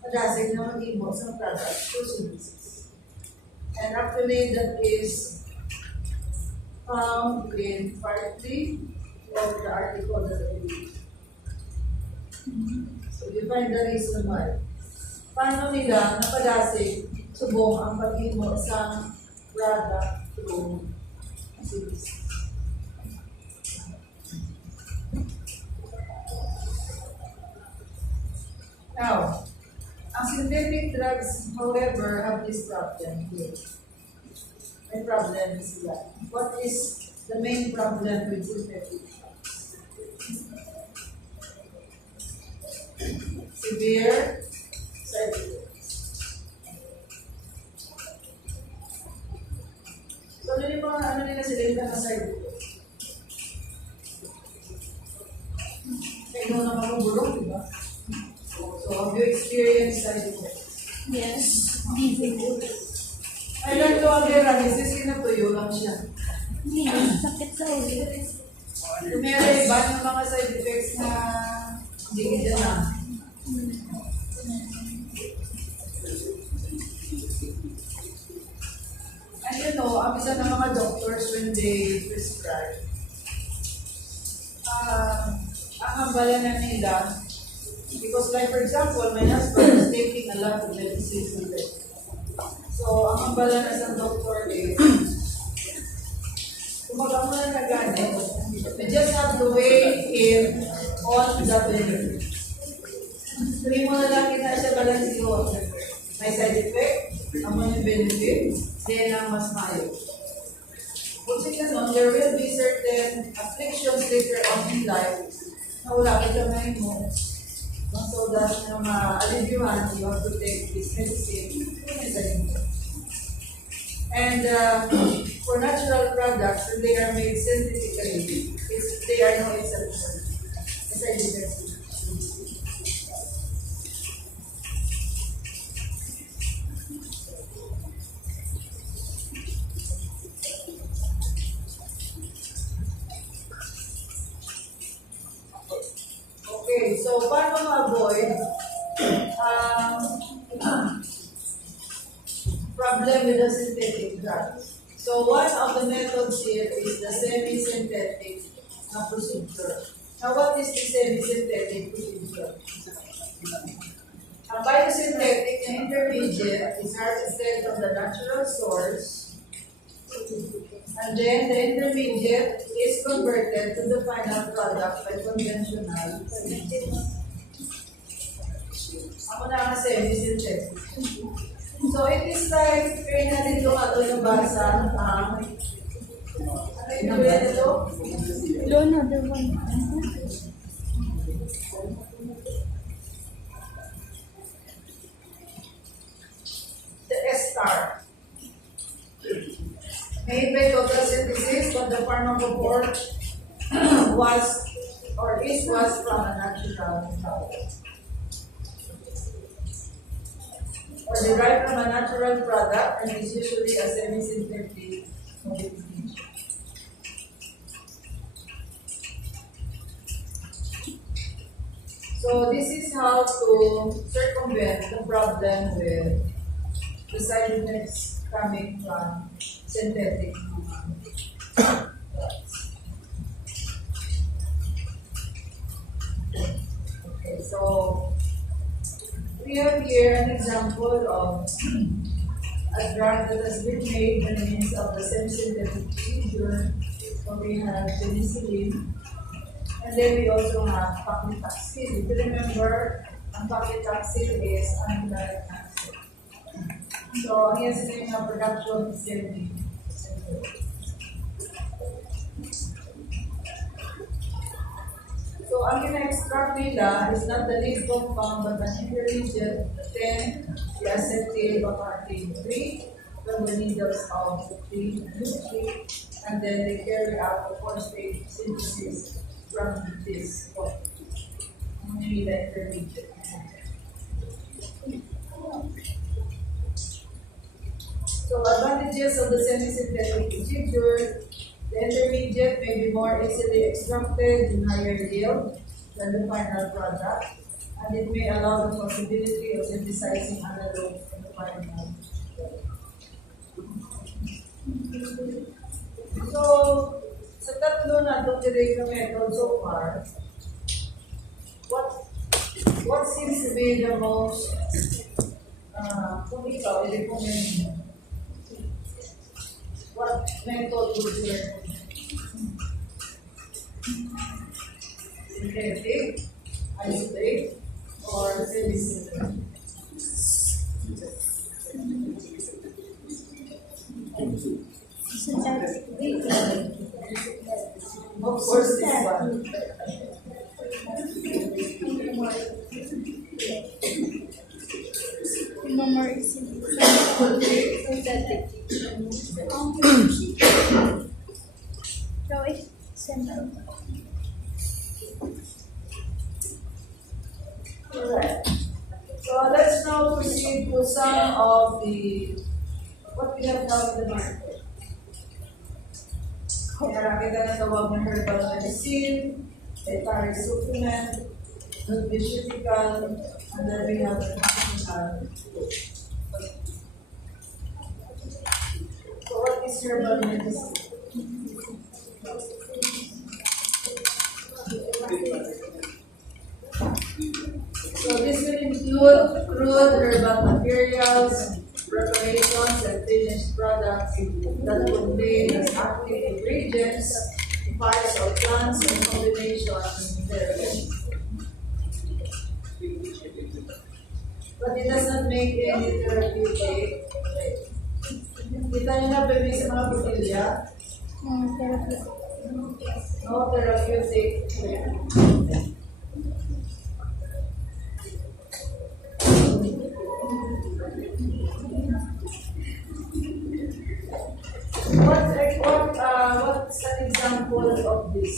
madasig na mag-imo sa product through synthesis. And actually, that is found in part 3 of the article that I read. So, you find the reason why. Paano nila napadasig subong ang pag-imo sa product through synthesis? Now, ang synthetic drugs, however, have this problem here. May problem is that. What is the main problem with synthetic drugs? Severe side effects. So, ano yung mga nila sila na side effects? Kaya ikaw na makabulong, di ba? So, have you experienced side effects? Yes. Dizzy. Ay, lang to ang paralysis, kinatuyo lang siya. Hindi. Sakit sa ulo. Kung meron iba ng mga side effects na hindi ka na. And you know, ang isa ng mga doctors when they prescribe, ang hambalan na nila, because like for example, my husband is taking a lot of medicine today. So, ang hambalan na sa doctor is, kumaga mo na nagani, we just have to weigh in on the benefit. Sabi mo na lang kita siya balance yun. May side effect, ang mga benefit, then ang mas mayo. Kung siya nun, there will be certain afflictions later on in life Naulaki kamay mo. So that na ma-aliviwan, you have to take this medicine. And for natural products, when they are made synthetically, they are no exception. As I did. Okay, so paano ma-avoid problem with the synthetic drugs? So one of the methods here is the semi-synthetic procedure. Now what is the semi-synthetic procedure? Ang biosynthetic na intermediate is harvested from the natural source, and then the intermediate is converted to the final product by conventional. Ako na ang semi-synthetic. So it is like, kaya natin ito ato yung basa. Ano yung gawin ito? Another one. The S-star. Made by total synthesis, but the pharmacophore was from a natural product. Or derived from a natural product and is usually a semi-synthetic modification. So this is how to circumvent the problem with the side effects coming from synthetic drugs. Okay, so we have here an example of a drug that has been made by means of the semi-synthetic procedure. So we have penicillin, and then we also have paclitaxel. If you remember, paclitaxel is anti-cancer. So here's the name of production is semi-synthetic. So ang ina-extract nila is not the lead compound but an intermediate, then the acetyl bacardine 3 from the needles of the nucleic, and then they carry out the four-stage synthesis from this point. Only the intermediate. So advantages of the semi-synthetic procedure: the intermediate may be more easily extracted in higher yield than the final product, and it may allow the possibility of synthesizing analogues in the final product. So, sa tatlo na itong method so far, what seems to be the most, kung ikaw, i-recommend mo? What method would you recommend? Synthetic, isolate, or semi-synthetic? Of course, this one. Memory synthetic. So it's simple. Correct. So let's now proceed to some of the what we have now in the market. Kaya kita na tawag ng herbal medicine, dietary supplement, nutraceutical, and then we have the functional food. So what is herbal medicine? So this will include crude herbal materials, preparations, and finished products that contain as active ingredients, parts of plants, and combinations therein. But it does not make any therapeutic effect. Kita nyo na baby sa mga botilya. Therapy. No therapeutic. What's an example of this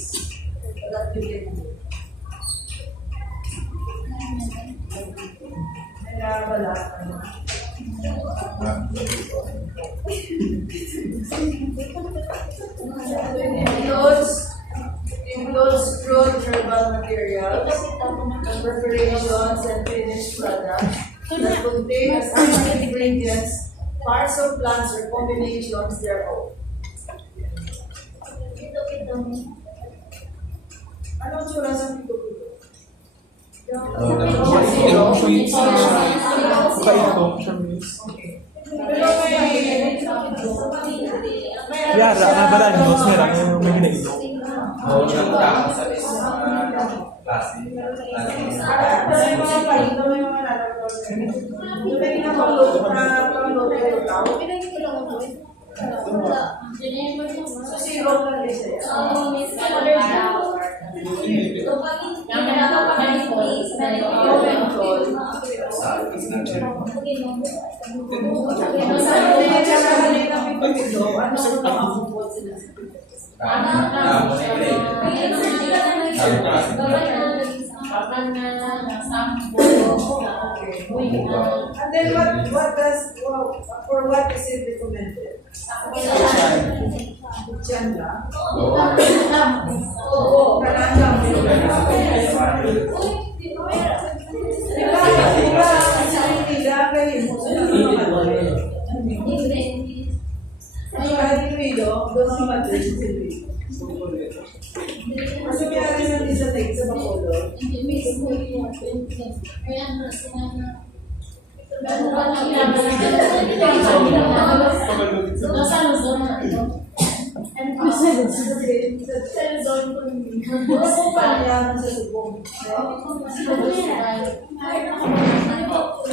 that you can do? Nagabala. Includes crude herbal materials, preparations, and finished products that contain as active ingredients parts of plants or combinations thereof. Anong tsura sa pito-pito? Makaitong siya, miss. Pero may Yara, nabalaan mo, mas meron may ginainom. Oo, nagtama sa klase. Pero yung mga palito, may mga lalagod. May pinapalot na pangloto yung tao. So, zero na rin siya. And then for what is it recommended? Diyan lang. Oo, kananda mo yun. Diba, sa nila, kayo mo, sila naman. Ano ba, dito, doon ang Madrid, kasi may natin yung isa take sa Bacolod.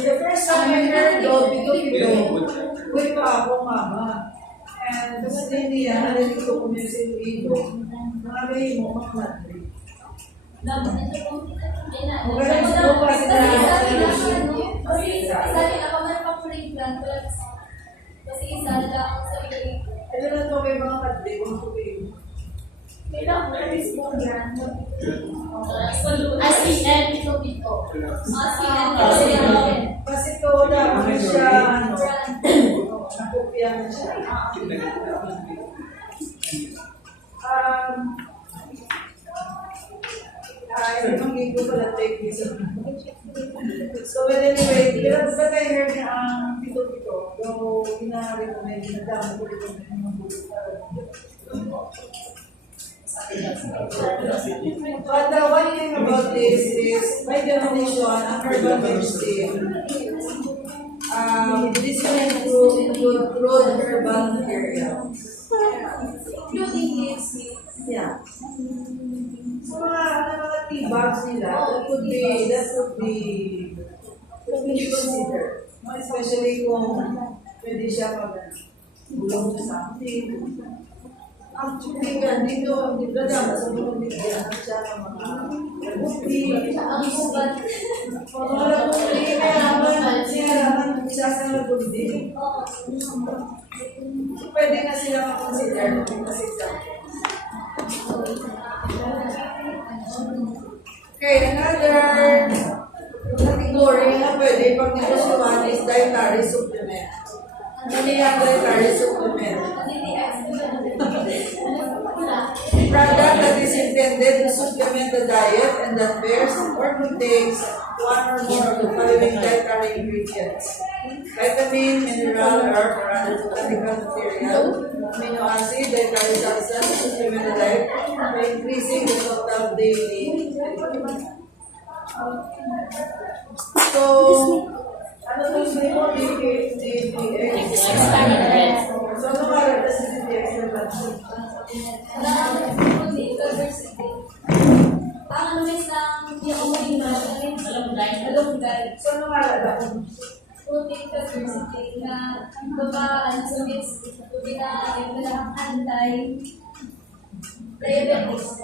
The first time I heard of wait pa ako, mama. And kasi din niya, narinig ko kung yung silbido. Mga kayo mo, mga Madrid. Ito na ito may mga Madrid, mga tubig. Kasi ito dapat siya, nakopya na siya. Hindi ko pala take this. So, but anyway, but I heard na ang pito-pito. So, ina-recommend, ginagama ko ito ng mga bulit. But the one thing about this is, by definition, ang herbal medicine, this can include herbal materials. Yeah. So, mga tea bags nila, that would be considered. Especially kung pwede siya pag-bulong sa something. Actually, dito dapat sa mga bigyan at siya ng mga tea. Mga labuti, kaya naman siya sa labuti. Pwede na sila makonsider kasi okay, another category na pwede pag negosyohan is dietary supplement. Ano yung dietary supplement? Product that is intended to supplement the diet and that bears or contains one or more of the following dietary ingredients: vitamin, mineral, herb, or other botanical material, amino acid, dietary substance to supplement the diet by increasing the total daily. So, ano to yung mo? DPX. So, ano para sa DPX na lang? So, ano para lang? Protein diversity na baba, ano sa tubig na antay. Diabetes.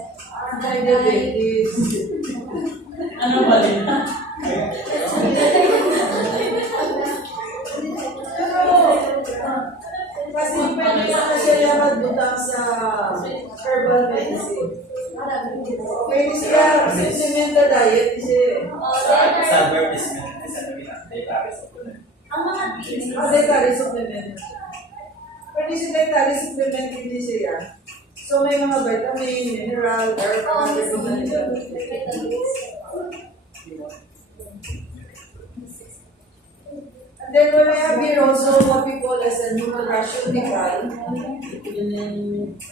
Anti-diabetes. Ano ba din? Kasi pwede na siya yung magbutang sa herbal medicine. Pwede siya supplemental diet kasi Sa advertisement, isa na dietary supplement. Ang mga dietary supplement. Pwede siya dietary supplement hindi siya. So may mga vitamin, mineral, herbal, and then we have here also what we call as a nutraceutical.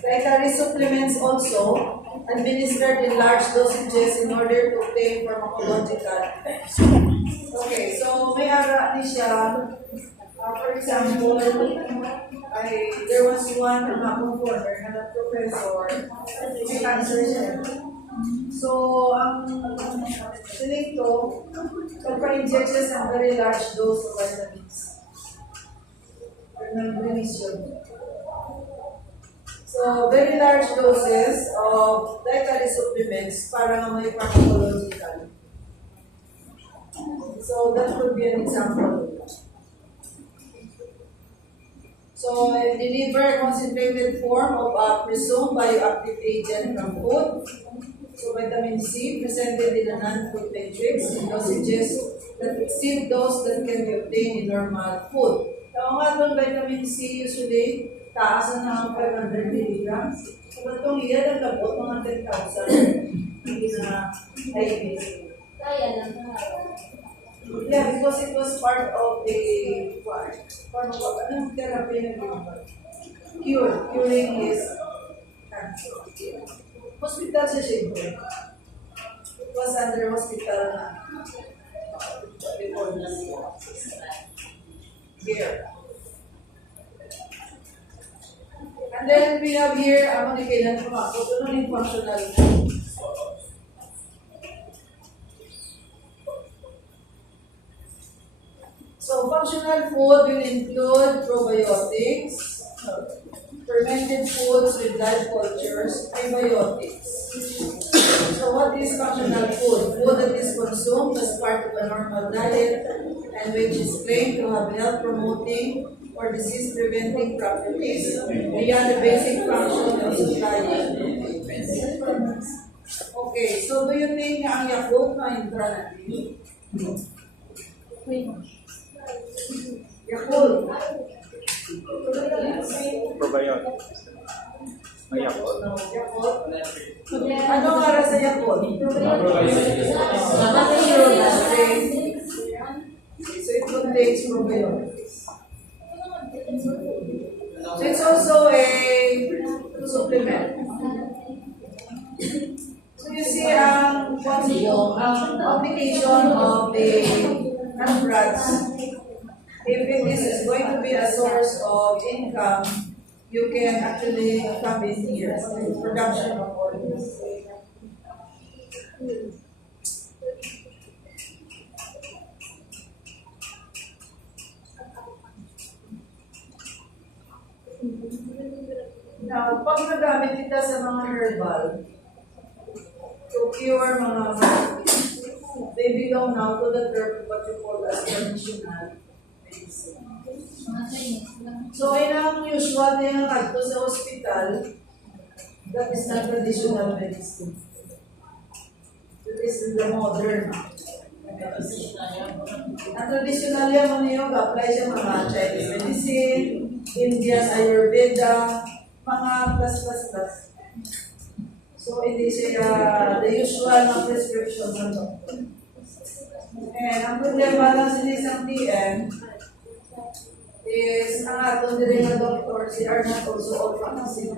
Dietary supplements also administered in large dosages in order to obtain pharmacological. Okay, so may ara ni siya. For example, there was one former na professor, may cancer siya. So, ang sinito, pagpa-inject siya sa very large dose of vitamins. Nag-remission. So, very large doses of dietary supplements para nga may pharmacological. So, that could be an example. So, deliver a concentrated form of a presumed bioactive agent from food. So, vitamin C presented in a non-food matrix in dosages that exceed those that can be obtained in normal food. So, nga doon, vitamin C usually taas na ng 500 milligrams. So, itong iyan ang labot mga 10,000. Hindi na IPC. kaya lang. Yeah, because it was part of the anong therapy na ginawa? Curing his cancer. Hospital siya siyempre. It was under hospital na before this here. And then we have here, ano ni kailan pumakot, ano yung functional. So functional food will include probiotics, fermented foods with live cultures, prebiotics. So what is functional food? Food that is consumed as part of a normal diet and which is claimed to have health-promoting or disease-preventing properties beyond the basic function of supplying. Okay, so do you think ang Yakult na intra natin? Yakult. Probiotics. Ay, ako. Yakult. Ano ang ara sa Yakult? So it contains probiotics. So it's also a supplement. So you see ang application of the nutrients. If this is going to be a source of income, you can actually come in here. So production of oils. Now, pag nagamit kita sa mga herbal, to cure mga they belong now to the term what you call as traditional medicine. So, ang usual na yung agto sa hospital, that is not traditional medicine. That is the modern medicine. Ang traditional yan mo niyo, apply siya mga Chinese medicine, Indian Ayurveda, mga plus. So, hindi siya the usual na prescription na to. And ang problema lang sa isang TM is ang atong din na doctor, they are not also all practicing.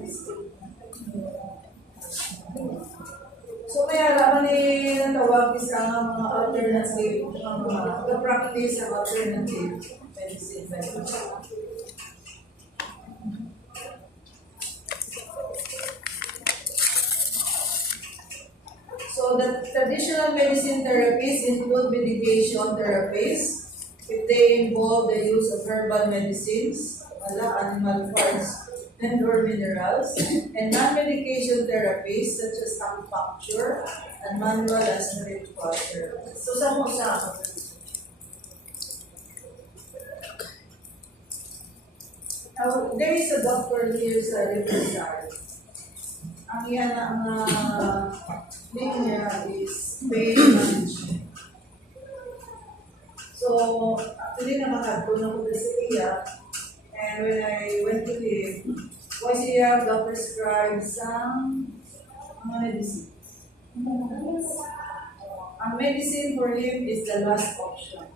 So, may alaman ni natawag isa nga mga alternative, mga practice ng alternative medicine. So the traditional medicine therapies include medication therapies if they involve the use of herbal medicines, animal parts and/or minerals, and non-medication therapies such as acupuncture and manual and spiritual therapies. So, saan mo sa ako? There is a doctor here sa Riverside. Ang yan ang name niya is pain management. So, actually nakakadto na ko sa iya. And when I went to him, was siya prescribed some medicine. Ang medicine for him is the last option.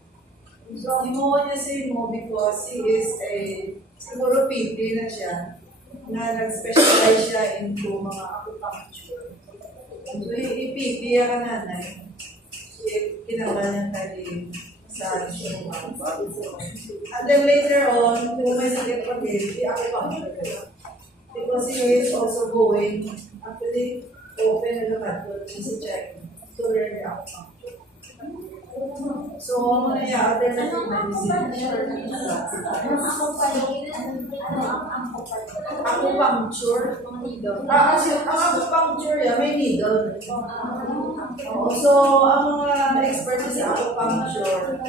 So, himuha niya sa imo because he is a siguro PT na siya na nag-specialize siya into mga acupuncture. So, i-PT niya ka nanay. Kinabal niya tayo sa show. And then later on, kung may sakit pa din, i-acupuncture. Because he is also going, actually, open na naman doon sa check. So, we're in the acupuncture. So, ano na yung alternative medicine? Acupuncture. Kasi ang acupuncture yan, may needle. So, ang mga expert sa acupuncture,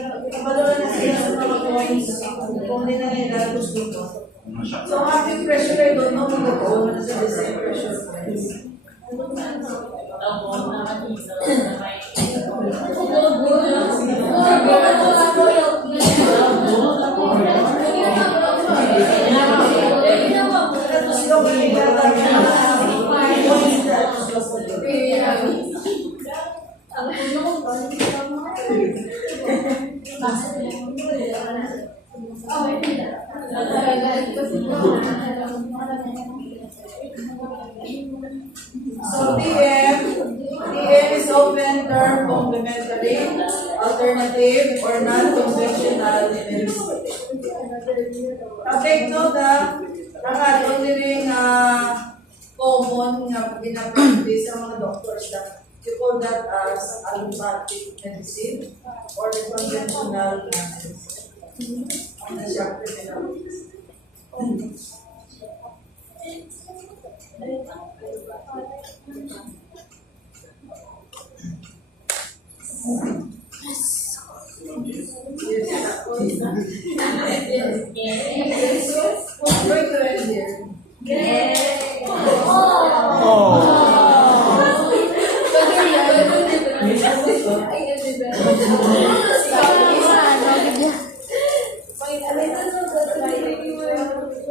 madala na sila sa mga points kung hindi na nila gusto mo. So, ang ating pressure ay doon, magkakaon na sa design pressure points. So TM is often termed complementary, alternative, or non-conventional medicine. Take note na rin common na pinapractice sa mga doctors na you call that as allopathic medicine or the conventional medicine. Ano siya pinapraktis? Going to end here.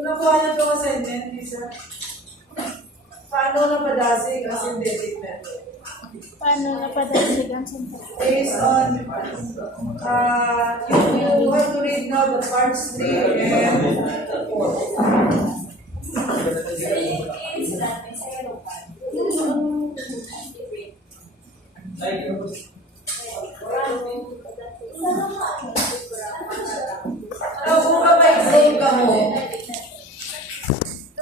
Nakuha na ito assignment, Lisa. Paano napadasig ang synthetic method? Paano napadasig ang synthetic? Based on, you have to read now the parts 3 and 4. Kung ka may exam ka mo,